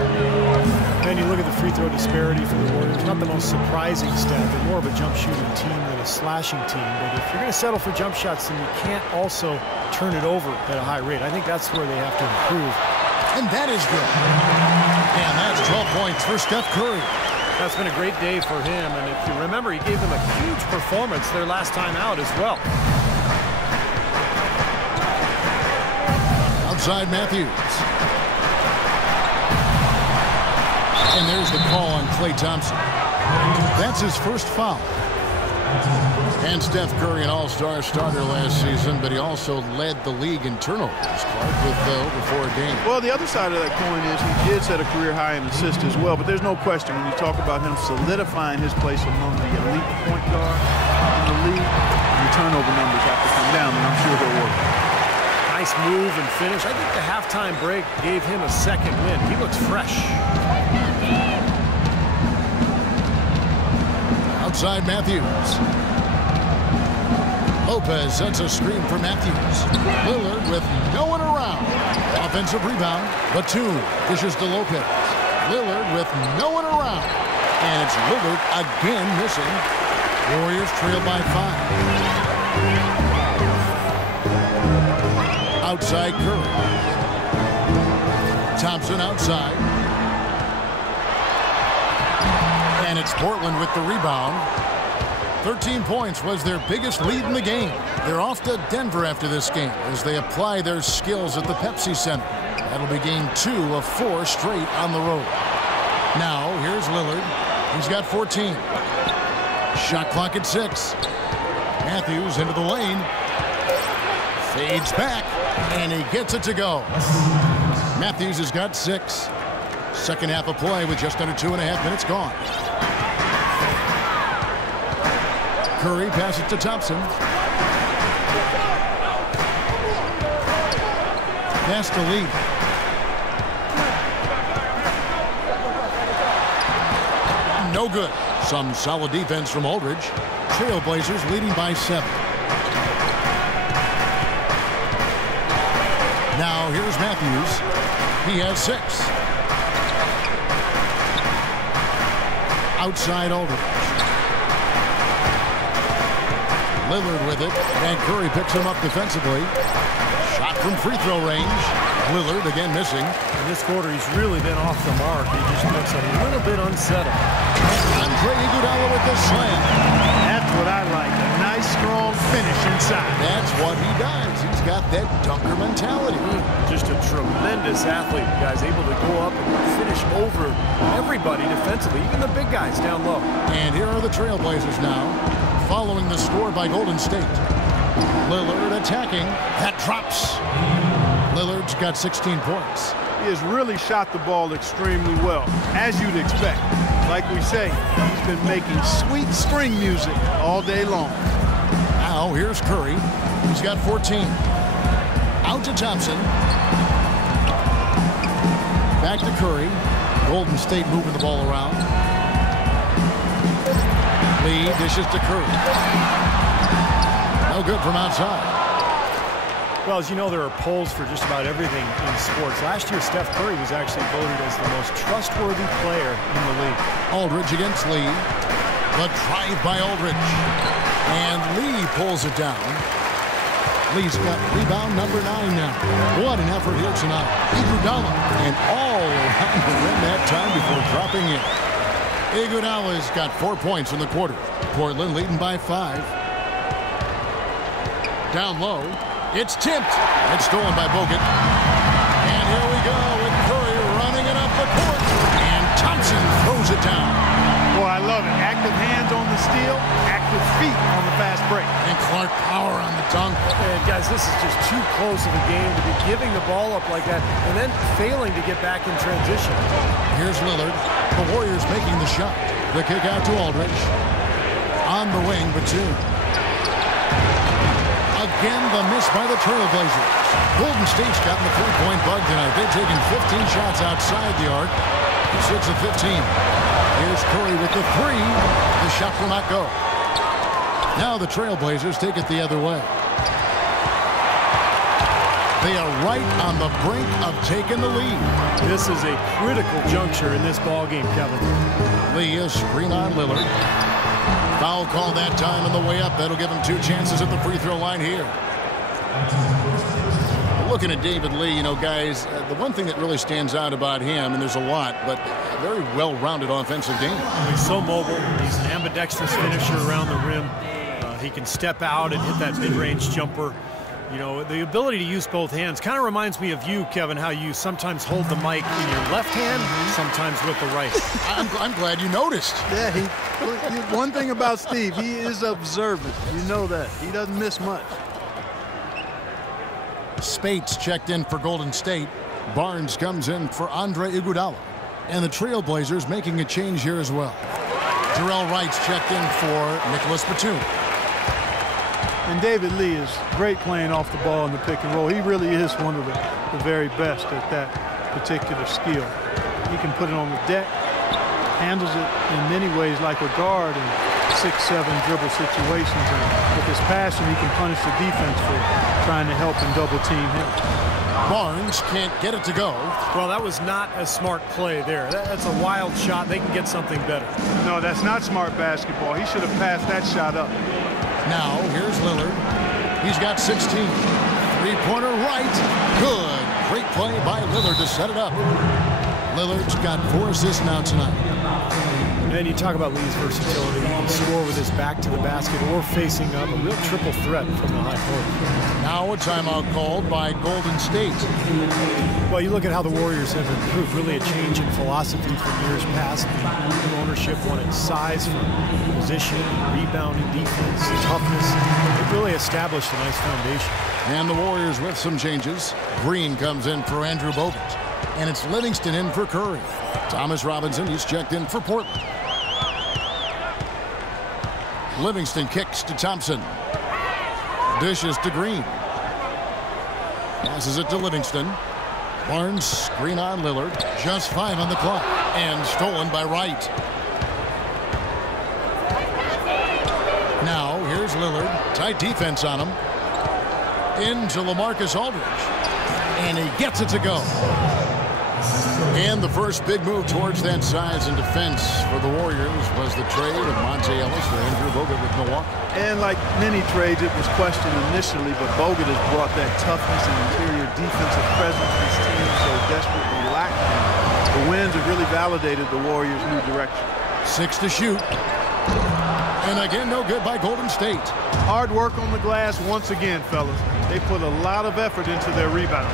And you look at the free throw disparity for the Warriors. Not the most surprising stat. They're more of a jump shooting team than a slashing team. But if you're going to settle for jump shots, then you can't also turn it over at a high rate. I think that's where they have to improve. And that is good. And that's 12 points for Steph Curry. That's been a great day for him. And if you remember, he gave them a huge performance their last time out as well. Outside Matthews. And there's the call on Klay Thompson. That's his first foul. And Steph Curry, an all-star starter last season, but he also led the league in turnovers, Clark, with over 4 a game. Well, the other side of that coin is he did set a career high in assists as well, but there's no question when you talk about him solidifying his place among the elite point guard in the league, the turnover numbers have to come down, and I'm sure he'll work. Nice move and finish. I think the halftime break gave him a second win. He looks fresh. Outside Matthews. Lopez sets a screen for Matthews. Lillard with no one around. Offensive rebound. Batum dishes to Lopez. Lillard with no one around. And it's Lillard again missing. Warriors trail by 5. Outside Curry. Thompson outside. And it's Portland with the rebound. 13 points was their biggest lead in the game. They're off to Denver after this game as they apply their skills at the Pepsi Center. That'll be game 2 of 4 straight on the road. Now, here's Lillard. He's got 14. Shot clock at 6. Matthews into the lane. Fades back, and he gets it to go. Matthews has got 6. Second half of play with just under 2.5 minutes gone. Curry passes to Thompson. Pass to Lee. No good. Some solid defense from Aldridge. Trailblazers leading by 7. Now here's Matthews. He has 6. Outside Aldridge. Lillard with it, and Curry picks him up defensively. Shot from free throw range. Lillard again missing. In this quarter, he's really been off the mark. He just looks a little bit unsettled. Andre Iguodala with the slam. That's what I like. A nice, strong finish inside. That's what he does. He's got that dunker mentality. Just a tremendous athlete. The guy's able to go up and finish over everybody defensively, even the big guys down low. And here are the Trailblazers now, following the score by Golden State. Lillard attacking. That drops. Lillard's got 16 points. He has really shot the ball extremely well, as you'd expect. Like we say, he's been making sweet string music all day long. Now here's Curry. He's got 14. Out to Thompson. Back to Curry. Golden State moving the ball around. Lee dishes to Curry. No good from outside. Well, as you know, there are polls for just about everything in sports. Last year, Steph Curry was actually voted as the most trustworthy player in the league. Aldridge against Lee. The drive by Aldridge. And Lee pulls it down. Lee's got rebound number 9 now. What an effort here tonight. Iguodala and all around the rim that time before dropping in. Iguodala's got 4 points in the quarter. Portland leading by 5. Down low. It's tipped. It's stolen by Bogut. And here we go with Curry running it up the court. And Thompson throws it down. Boy, I love it. Active hands on the steal, active feet on the fast break. And Clark power on the dunk. And guys, this is just too close of a game to be giving the ball up like that and then failing to get back in transition. Here's Lillard. The Warriors making the shot. The kick out to Aldridge. On the wing, Batum. Again, the miss by the Trailblazers. Golden State's gotten the three-point bug tonight. They've taken 15 shots outside the arc. 6 of 15. Here's Curry with the three. The shot will not go. Now the Trailblazers take it the other way. They are right on the brink of taking the lead. This is a critical juncture in this ball game, Kevin. Lee, a screen on Lillard. Foul call that time on the way up. That'll give him 2 chances at the free throw line here. Looking at David Lee, you know, guys, the one thing that really stands out about him, and there's a lot, but a very well-rounded offensive game. He's so mobile. He's an ambidextrous finisher around the rim. He can step out and hit that mid-range jumper. You know, the ability to use both hands kind of reminds me of you, Kevin, how you sometimes hold the mic in your left hand, sometimes with the right. I'm glad you noticed. Yeah, one thing about Steve, he is observant. You know that. He doesn't miss much. Spates checked in for Golden State. Barnes comes in for Andre Iguodala. And the Trailblazers making a change here as well. Jarrell Wright's checked in for Nicholas Batum. And David Lee is great playing off the ball in the pick and roll. He really is one of the very best at that particular skill. He can put it on the deck, handles it in many ways like a guard in 6-7 dribble situations. And with his passion, he can punish the defense for trying to help and double team him. Barnes can't get it to go. Well, that was not a smart play there. That's a wild shot. They can get something better. No, that's not smart basketball. He should have passed that shot up. Now, here's Lillard. He's got 16. Three-pointer right. Good. Great play by Lillard to set it up. Lillard's got 4 assists now tonight. And you talk about Lee's versatility. He can score with his back to the basket or facing up. A real triple threat from the high court. Now a timeout called by Golden State. Well, you look at how the Warriors have improved. Really a change in philosophy from years past. The ownership wanted size from position, rebounding, defense, toughness. They've really established a nice foundation. And the Warriors with some changes. Green comes in for Andrew Bogut. And it's Livingston in for Curry. Thomas Robinson, he's checked in for Portland. Livingston kicks to Thompson. Dishes to Green. Passes it to Livingston. Barnes, screen on Lillard. Just 5 on the clock. And stolen by Wright. Now, here's Lillard. Tight defense on him. Into LaMarcus Aldridge. And he gets it to go. And the first big move towards that size and defense for the Warriors was the trade of Monte Ellis for Andrew Bogut with Milwaukee. And like many trades, it was questioned initially, but Bogut has brought that toughness and interior defensive presence this team so desperately lacking. The wins have really validated the Warriors' new direction. 6 to shoot. And again, no good by Golden State. Hard work on the glass once again, fellas. They put a lot of effort into their rebound.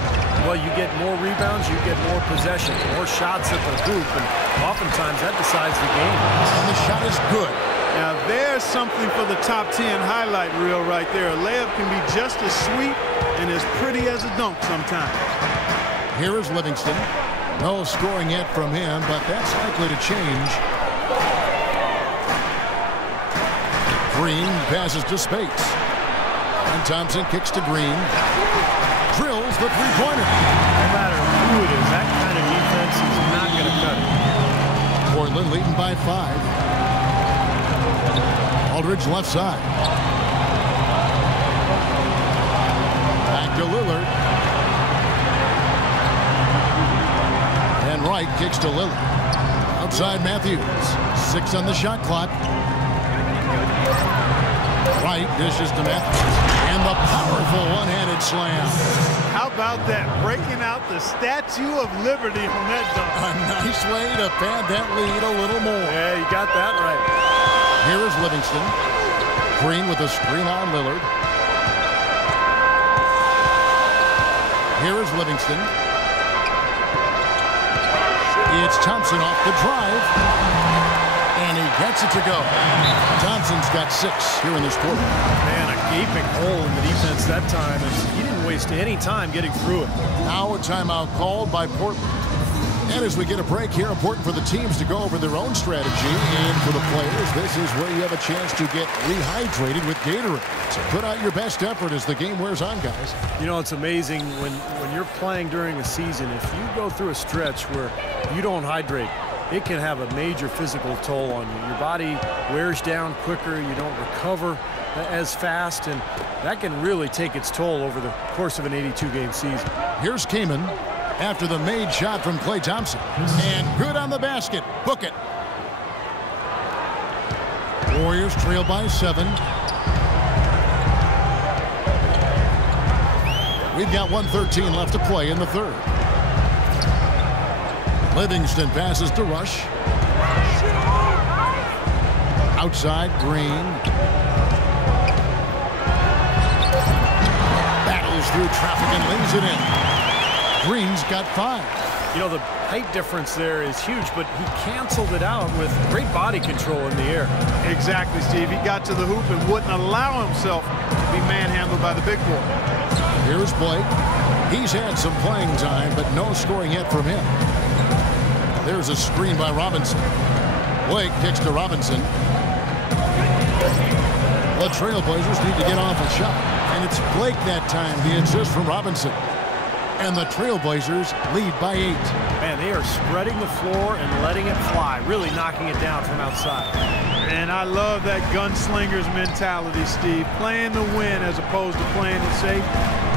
Well, you get more rebounds, you get more possessions, more shots at the hoop, and oftentimes that decides the game. And the shot is good. Now, there's something for the top 10 highlight reel right there. A layup can be just as sweet and as pretty as a dunk sometimes. Here is Livingston. No scoring yet from him, but that's likely to change. Green passes to Spates. And Thompson kicks to Green. Drills the three-pointer. No matter who it is, that kind of defense is not going to cut it. Portland leading by 5. Aldridge left side. Back to Lillard. And Wright kicks to Lillard. Outside Matthews. 6 on the shot clock. Wright dishes to Matthews. And the powerful one-handed slam. How about that? Breaking out the Statue of Liberty from that dunk. A nice way to pad that lead a little more. Yeah, you got that right. Here is Livingston. Green with a screen on Lillard. Here is Livingston. It's Thompson off the drive. And he gets it to go. Thompson's got 6 here in this quarter. Man, a gaping hole in the defense that time. And he didn't waste any time getting through it. Now a timeout called by Portland. And as we get a break here, important for the teams to go over their own strategy. And for the players, this is where you have a chance to get rehydrated with Gatorade. So put out your best effort as the game wears on, guys. You know, it's amazing when you're playing during a season, if you go through a stretch where you don't hydrate, it can have a major physical toll on you. Your body wears down quicker, you don't recover as fast, and that can really take its toll over the course of an 82-game season. Here's Kamen after the made shot from Klay Thompson. And good on the basket. Book it. Warriors trail by 7. We've got 1:13 left to play in the third. Livingston passes to Rush. Outside, Green. Battles through traffic and lays it in. Green's got 5. You know, the height difference there is huge, but he canceled it out with great body control in the air. Exactly, Steve. He got to the hoop and wouldn't allow himself to be manhandled by the big boy. Here's Blake. He's had some playing time, but no scoring yet from him. There's a screen by Robinson. Blake kicks to Robinson. The Trailblazers need to get off a shot. And it's Blake that time. The assist from Robinson. And the Trailblazers lead by 8. Man, they are spreading the floor and letting it fly, really knocking it down from outside. And I love that gunslinger's mentality, Steve. Playing to win as opposed to playing it safe.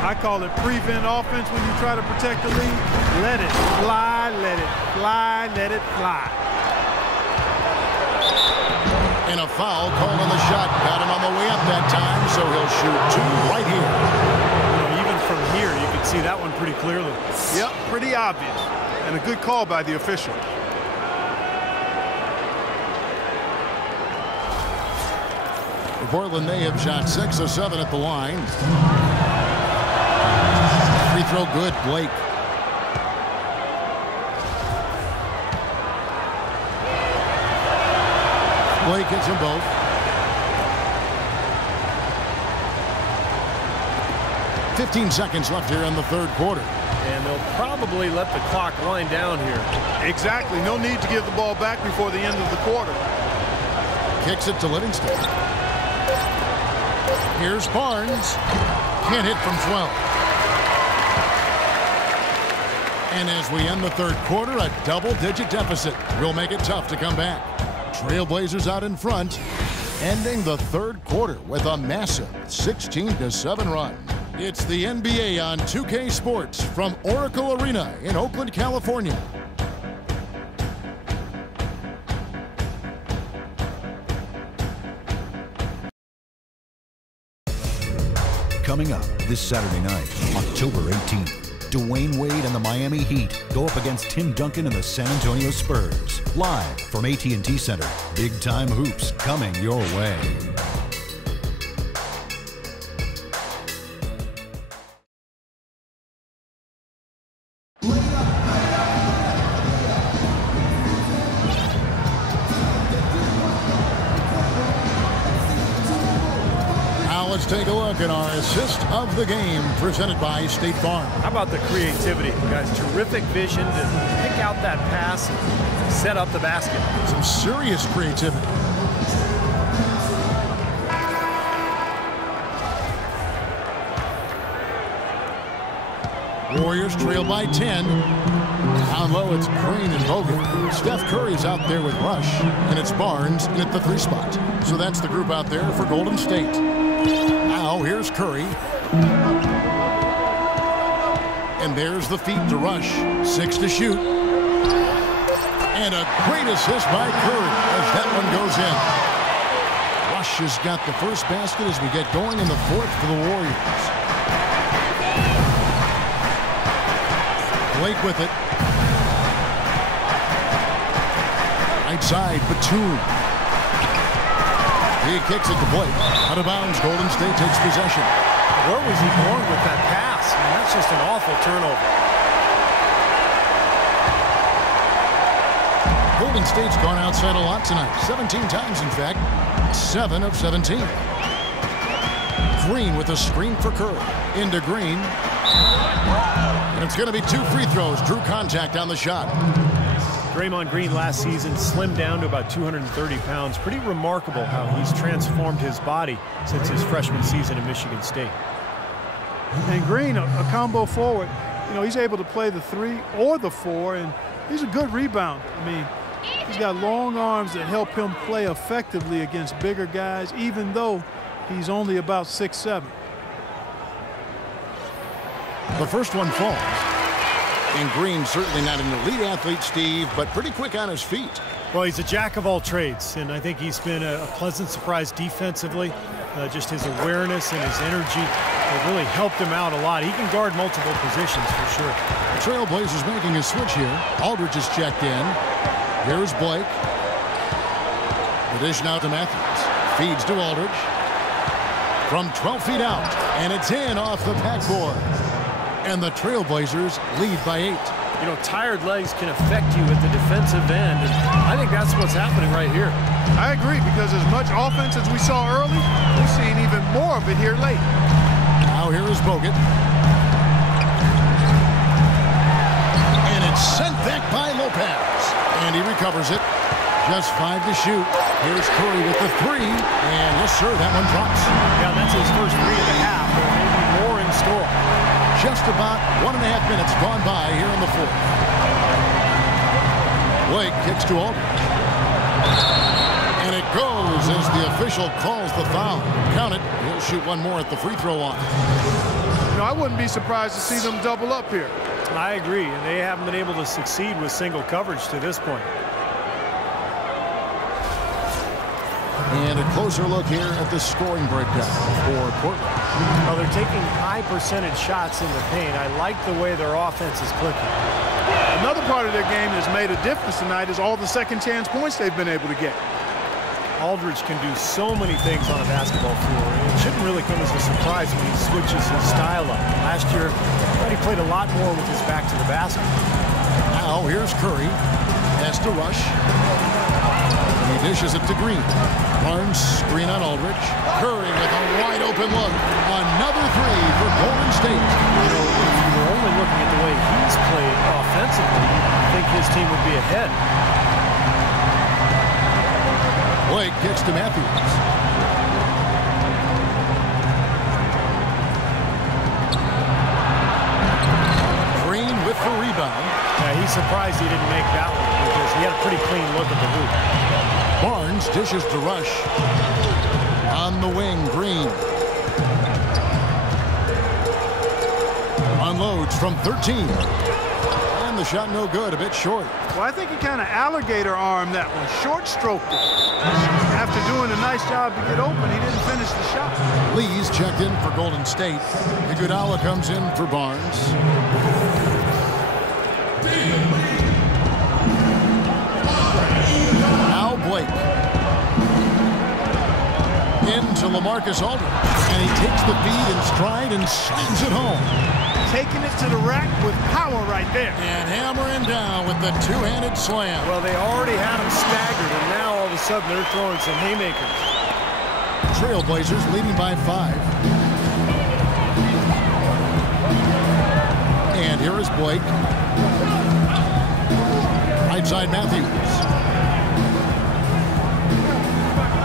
I call it prevent offense when you try to protect the lead. Let it fly, let it fly, let it fly. And a foul called on the shot. Got him on the way up that time, so he'll shoot 2 right here. You know, even from here, you can see that one pretty clearly. Yep, pretty obvious. And a good call by the official. Portland, they have shot 6 of 7 at the line. Free throw good, Blake. Blake hits them both. "15 seconds left here in the third quarter. And they'll probably let the clock wind down here. Exactly. No need to give the ball back before the end of the quarter. Kicks it to Livingston. Here's Barnes. Can't hit from 12. And as we end the third quarter, a double-digit deficit will make it tough to come back. Trailblazers out in front, ending the third quarter with a massive 16-7 run. It's the NBA on 2K Sports from Oracle Arena in Oakland, California. Coming up this Saturday night, October 18th, Dwayne Wade and the Miami Heat go up against Tim Duncan and the San Antonio Spurs. Live from AT&T Center, big-time hoops coming your way. Let's take a look at our assist of the game presented by State Farm. How about the creativity, guys? Terrific vision to pick out that pass and set up the basket. Some serious creativity. Warriors trail by 10. Down low, it's Green and Bogut. Steph Curry's out there with Rush, and it's Barnes at the 3 spot. So that's the group out there for Golden State. Now here's Curry. And there's the feed to Rush. 6 to shoot. And a great assist by Curry as that one goes in. Rush has got the first basket as we get going in the fourth for the Warriors. Blake with it. Right side, Batum. He kicks it to Blake. Out of bounds, Golden State takes possession. Where was he going with that pass? I mean, that's just an awful turnover. Golden State's gone outside a lot tonight. 17 times, in fact. 7 of 17. Green with a screen for Curry. Into Green. And it's going to be 2 free throws. Drew contact on the shot. Draymond Green last season slimmed down to about 230 pounds. Pretty remarkable how he's transformed his body since his freshman season at Michigan State. And Green, a combo forward, you know, he's able to play the 3 or the 4, and he's a good rebounder. I mean, he's got long arms that help him play effectively against bigger guys, even though he's only about 6'7". The first one falls. And Green certainly not an elite athlete, Steve, but pretty quick on his feet. Well, he's a jack of all trades, and I think he's been a pleasant surprise defensively. Just his awareness and his energy have really helped him out a lot. He can guard multiple positions for sure. The Trailblazers making a switch here. Aldridge is checked in. Here's Blake. The dish now to Matthews. Feeds to Aldridge. From 12 feet out, and it's in off the backboard. And the Trailblazers lead by 8. You know, tired legs can affect you at the defensive end, and I think that's what's happening right here. I agree, because as much offense as we saw early, we're seeing even more of it here late. Now here is Bogut. And it's sent back by Lopez. And he recovers it. Just 5 to shoot. Here's Curry with the 3. And yes, sir, that one drops. Yeah, that's his first 3 and a half. There may be more in store. Just about 1.5 minutes gone by here in the 4th. Blake kicks to Aldridge. And it goes as the official calls the foul. Count it. He'll shoot one more at the free throw line. You know, I wouldn't be surprised to see them double up here. I agree, and they haven't been able to succeed with single coverage to this point. And a closer look here at the scoring breakdown for Portland. Well, they're taking high percentage shots in the paint. I like the way their offense is clicking. Another part of their game that's made a difference tonight is all the second chance points they've been able to get. Aldridge can do so many things on a basketball floor. It shouldn't really come as a surprise when he switches his style up. Last year, he played a lot more with his back to the basket. Now here's Curry. Has to rush. He dishes it to Green. Barnes screen on Aldridge. Curry with a wide open look. Another 3 for Golden State. You know, if you were only looking at the way he's played offensively, I think his team would be ahead. Blake kicks to Matthews. Green with the rebound. Yeah, he's surprised he didn't make that one because he had a pretty clean look at the hoop. Barnes dishes to Rush. On the wing, Green. Unloads from 13. And the shot no good, a bit short. Well, I think he kind of alligator armed that one, short stroked it. After doing a nice job to get open, he didn't finish the shot. Lee's checked in for Golden State. Iguodala comes in for Barnes. Now Blake. Into LaMarcus Aldridge. And he takes the feed in stride and slams it home. Taking it to the rack with power right there. And hammering down with the two-handed slam. Well, they already had him staggered, and now all of a sudden they're throwing some haymakers. Trailblazers leading by 5. And here is Blake. Right side Matthews.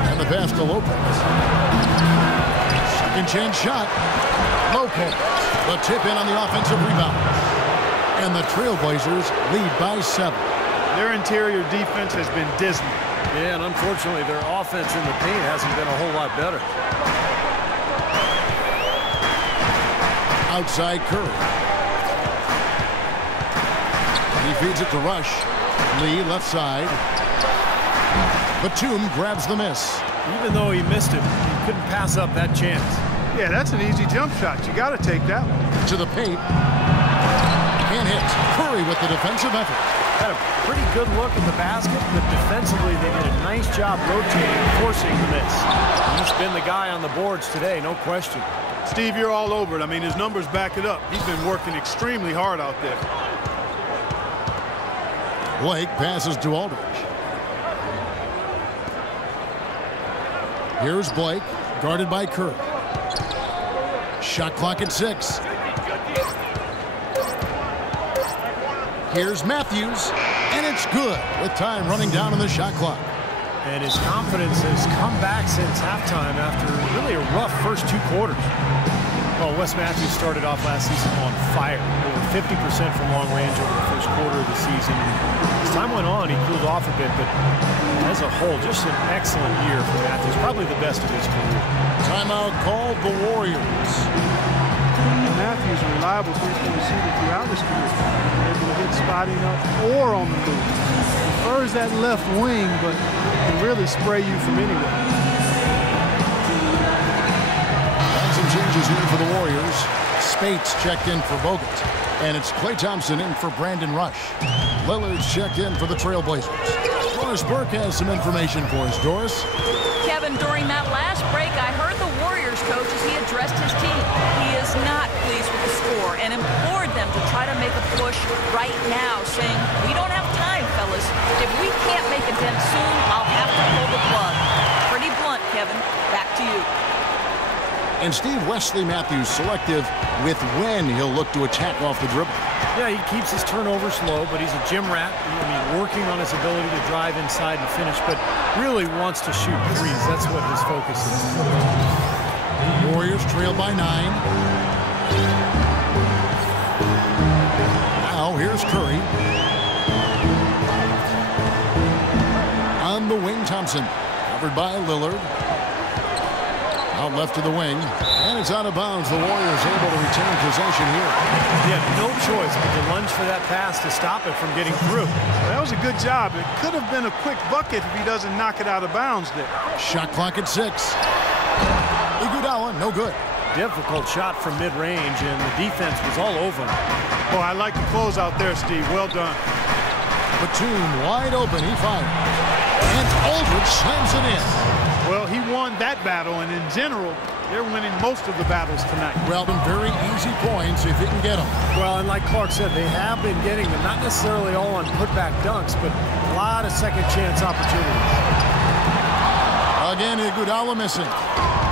And the pass to Lopez. Second chance shot. Lopez. The tip in on the offensive rebound. And the Trailblazers lead by 7. Their interior defense has been dismal. Yeah, and unfortunately their offense in the paint hasn't been a whole lot better. Outside Curry. He feeds it to Rush. Lee left side. Batum grabs the miss. Even though he missed it, he couldn't pass up that chance. Yeah, that's an easy jump shot. You got to take that one. To the paint. And hits. Curry with the defensive effort. Had a pretty good look at the basket, but defensively they did a nice job rotating, forcing the miss. He's been the guy on the boards today, no question. Steve, you're all over it. I mean, his numbers back it up. He's been working extremely hard out there. Blake passes to Aldridge. Here's Blake, guarded by Curry. Shot clock at 6. Here's Matthews, and it's good with time running down on the shot clock. And his confidence has come back since halftime after really a rough first 2 quarters. Well, Wes Matthews started off last season on fire, over 50% from long range over the first quarter of the season. As time went on, he cooled off a bit, but as a whole, just an excellent year for Matthews, probably the best of his career. Timeout called the Warriors. Matthews, a reliable three-point shooter throughout his career, able to hit spotting up or on the move. Prefers that left wing, but can really spray you from anywhere. And some changes here for the Warriors. Spates checked in for Bogut, and it's Klay Thompson in for Brandon Rush. Lillard's checked in for the Trailblazers. Doris Burke has some information for us. Doris? Kevin, during that last break, I heard the Warriors coach as he addressed his team. He is not pleased with the score and implored them to try to make a push right now, saying, "We don't have time, fellas. If we can't make a dent soon, I'll have to pull the plug." Pretty blunt, Kevin. Back to you. And Steve, Wesley Matthews selective with when he'll look to attack off the dribble. Yeah, he keeps his turnovers low, but he's a gym rat. I mean, working on his ability to drive inside and finish, but really wants to shoot threes. That's what his focus is. Warriors trail by 9. Now here's Curry. On the wing, Thompson. Covered by Lillard. Out left to the wing, and it's out of bounds. The Warriors able to retain possession here. He had no choice but to lunge for that pass to stop it from getting through. That was a good job. It could have been a quick bucket if he doesn't knock it out of bounds there. Shot clock at 6. Iguodala, no good. Difficult shot from mid-range, and the defense was all over him. Oh, I like the close out there, Steve. Well done. Batum wide open. He fired. And Aldridge slams it in. Well, he won that battle, and in general, they're winning most of the battles tonight. Well, very easy points if he can get them. Well, and like Clark said, they have been getting them, not necessarily all on putback dunks, but a lot of second chance opportunities. Again, Iguodala missing.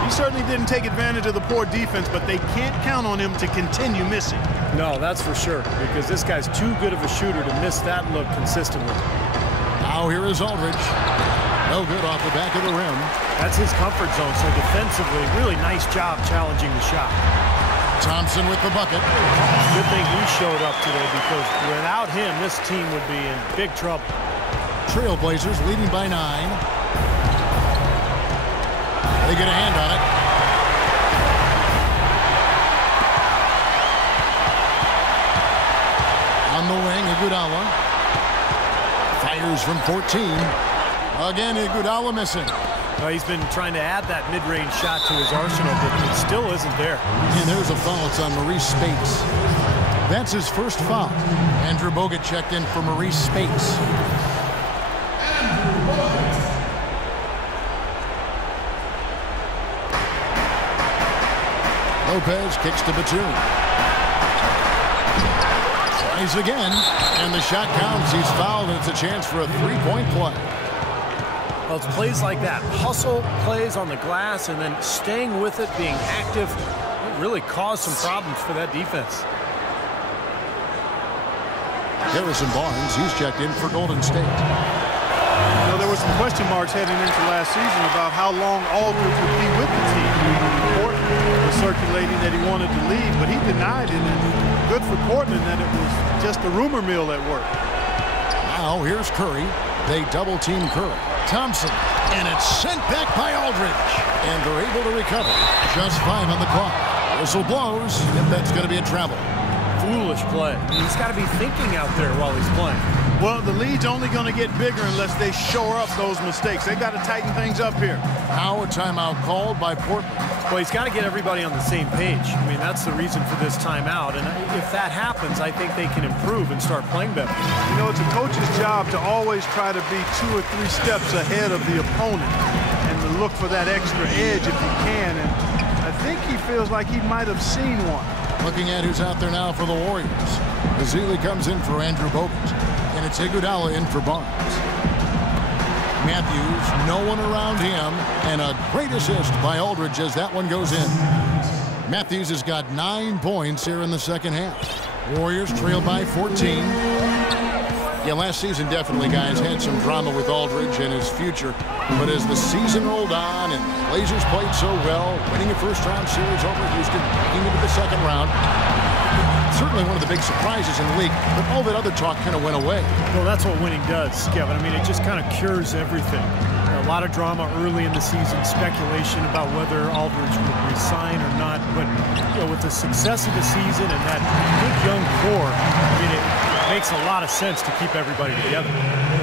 He certainly didn't take advantage of the poor defense, but they can't count on him to continue missing. No, that's for sure, because this guy's too good of a shooter to miss that look consistently. Now here is Aldridge. No good off the back of the rim. That's his comfort zone, so defensively, really nice job challenging the shot. Thompson with the bucket. Good thing he showed up today, because without him, this team would be in big trouble. Trailblazers leading by 9. They get a hand on it. On the wing, Iguodala. Fires from 14. Again, Iguodala missing. Well, he's been trying to add that mid-range shot to his arsenal, but it still isn't there. And there's a foul. It's on Maurice Spates. That's his first foul. Andrew Bogut checked in for Maurice Spates. Lopez kicks to Batum. Tries again, and the shot counts. He's fouled, and it's a chance for a three-point play. Well, it's plays like that. Hustle plays on the glass and then staying with it, being active, it really caused some problems for that defense. Harrison Barnes, he's checked in for Golden State. You know, there were some question marks heading into last season about how long Aldridge would be with the team. Portland was circulating that he wanted to leave, but he denied it. And good for Portland that it was just a rumor mill at work. Now here's Curry. They double-team Curry. Thompson, and it's sent back by Aldridge. And they're able to recover. Just 5 on the clock. Whistle blows, and that's going to be a travel. Foolish play. He's got to be thinking out there while he's playing. Well, the lead's only going to get bigger unless they shore up those mistakes. They got to tighten things up here. Now a timeout called by Portland. Well, he's got to get everybody on the same page. I mean, that's the reason for this timeout. And if that happens, I think they can improve and start playing better. You know, it's a coach's job to always try to be 2 or 3 steps ahead of the opponent and to look for that extra edge if you can. And I think he feels like he might have seen one. Looking at who's out there now for the Warriors. Bazili comes in for Andrew Bogut. And it's Iguodala in for Barnes. Matthews, no one around him, and a great assist by Aldridge as that one goes in. Matthews has got 9 points here in the second half. Warriors trail by 14. Yeah, last season definitely, guys, had some drama with Aldridge and his future. But as the season rolled on and Blazers played so well, winning a first-round series over Houston, making it to the second round, certainly one of the big surprises in the league, but all that other talk kind of went away. Well, that's what winning does, Kevin. I mean, it just kind of cures everything. A lot of drama early in the season, speculation about whether Aldridge would resign or not. But with the success of the season and that good young core, I mean, it makes a lot of sense to keep everybody together.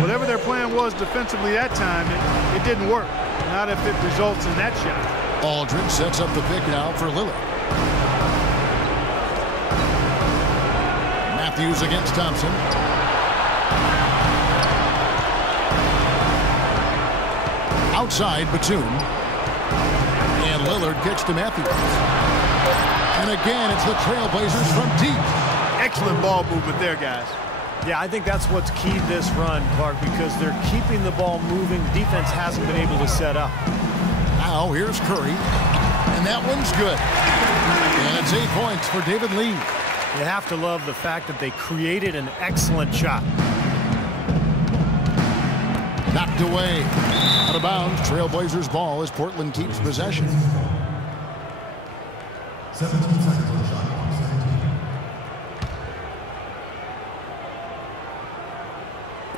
Whatever their plan was defensively that time, it didn't work. Not if it results in that shot. Aldridge sets up the pick now for Lillard. Matthews against Thompson. Outside Batum. And Lillard kicks to Matthews. And again, it's the Trailblazers from deep. Excellent ball movement there, guys. Yeah, I think that's what's keyed this run, Clark, because they're keeping the ball moving. Defense hasn't been able to set up. Now here's Curry. And that one's good. And it's 8 points for David Lee. You have to love the fact that they created an excellent shot. Knocked away. Out of bounds. Trailblazers ball as Portland keeps possession. 17 seconds on the shot clock.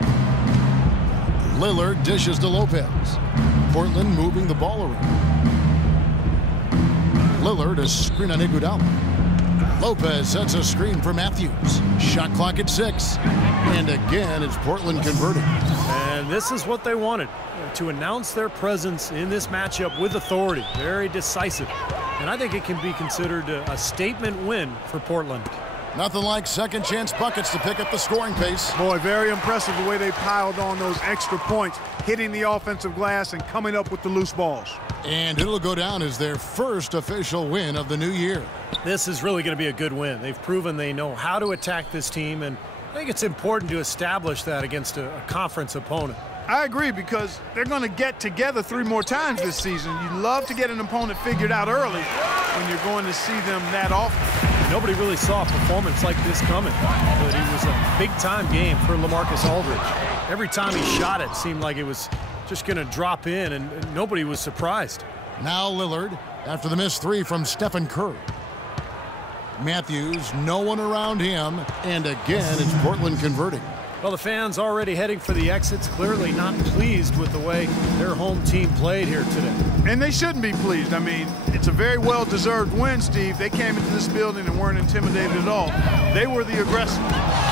17. Lillard dishes to Lopez. Portland moving the ball around. Lillard a screen on Iguodala. Lopez sets a screen for Matthews. Shot clock at 6. And again, it's Portland converting. And this is what they wanted, to announce their presence in this matchup with authority. Very decisive. And I think it can be considered a statement win for Portland. Nothing like second chance buckets to pick up the scoring pace. Boy, very impressive the way they piled on those extra points, hitting the offensive glass and coming up with the loose balls. And it'll go down as their first official win of the new year. This is really going to be a good win. They've proven they know how to attack this team, and I think it's important to establish that against a conference opponent. I agree, because they're going to get together 3 more times this season. You love to get an opponent figured out early when you're going to see them that often. Nobody really saw a performance like this coming, but it was a big-time game for LaMarcus Aldridge. Every time he shot it seemed like it was just going to drop in, and nobody was surprised. Now Lillard after the missed 3 from Stephen Curry. Matthews, no one around him, and again it's Portland converting. Well, the fans already heading for the exits, clearly not pleased with the way their home team played here today. And they shouldn't be pleased. I mean, it's a very well-deserved win, Steve. They came into this building and weren't intimidated at all. They were the aggressors.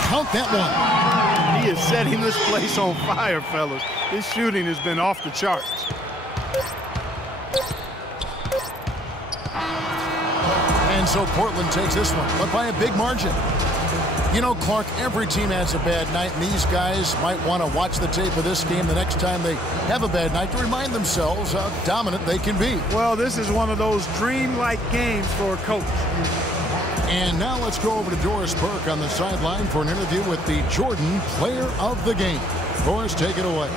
Count that one. He is setting this place on fire, fellas. His shooting has been off the charts. And so Portland takes this one, but by a big margin. You know, Clark, every team has a bad night, and these guys might want to watch the tape of this game the next time they have a bad night to remind themselves how dominant they can be. Well, this is one of those dream-like games for a coach. And now let's go over to Doris Burke on the sideline for an interview with the Jordan Player of the Game. Doris, take it away.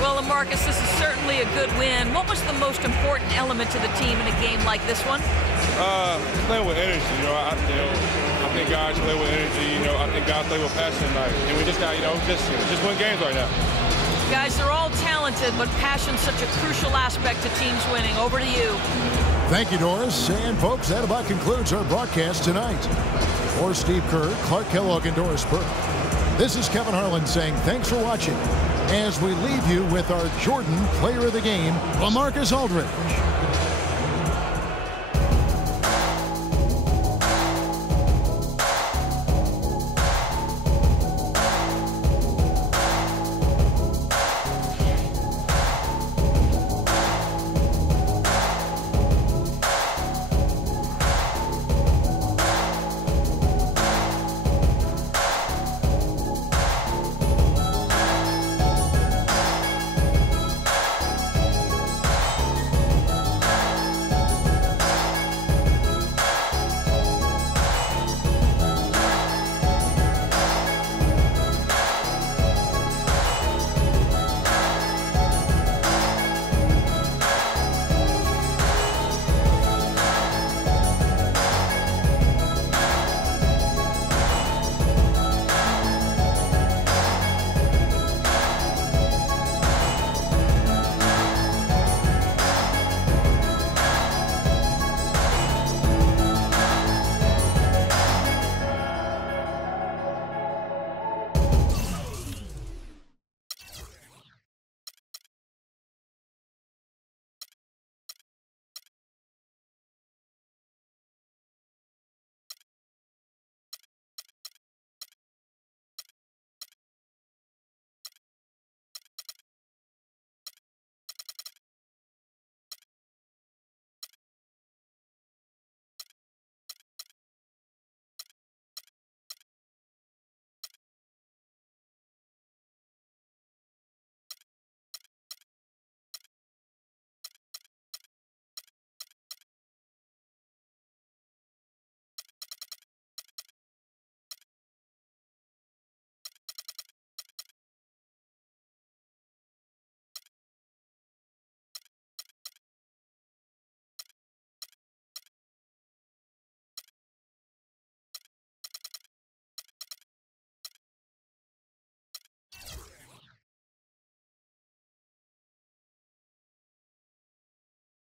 Well, LaMarcus, this is certainly a good win. What was the most important element to the team in a game like this one? Playing with energy. I think guys play with energy. I think guys play with passion tonight, and we just got just win games right now. Guys, they're all talented, but passion's such a crucial aspect to teams winning. Over to you. Thank you, Doris. And folks, that about concludes our broadcast tonight. For Steve Kerr, Clark Kellogg, and Doris Burke, this is Kevin Harlan saying thanks for watching as we leave you with our Jordan Player of the Game, LaMarcus Aldridge.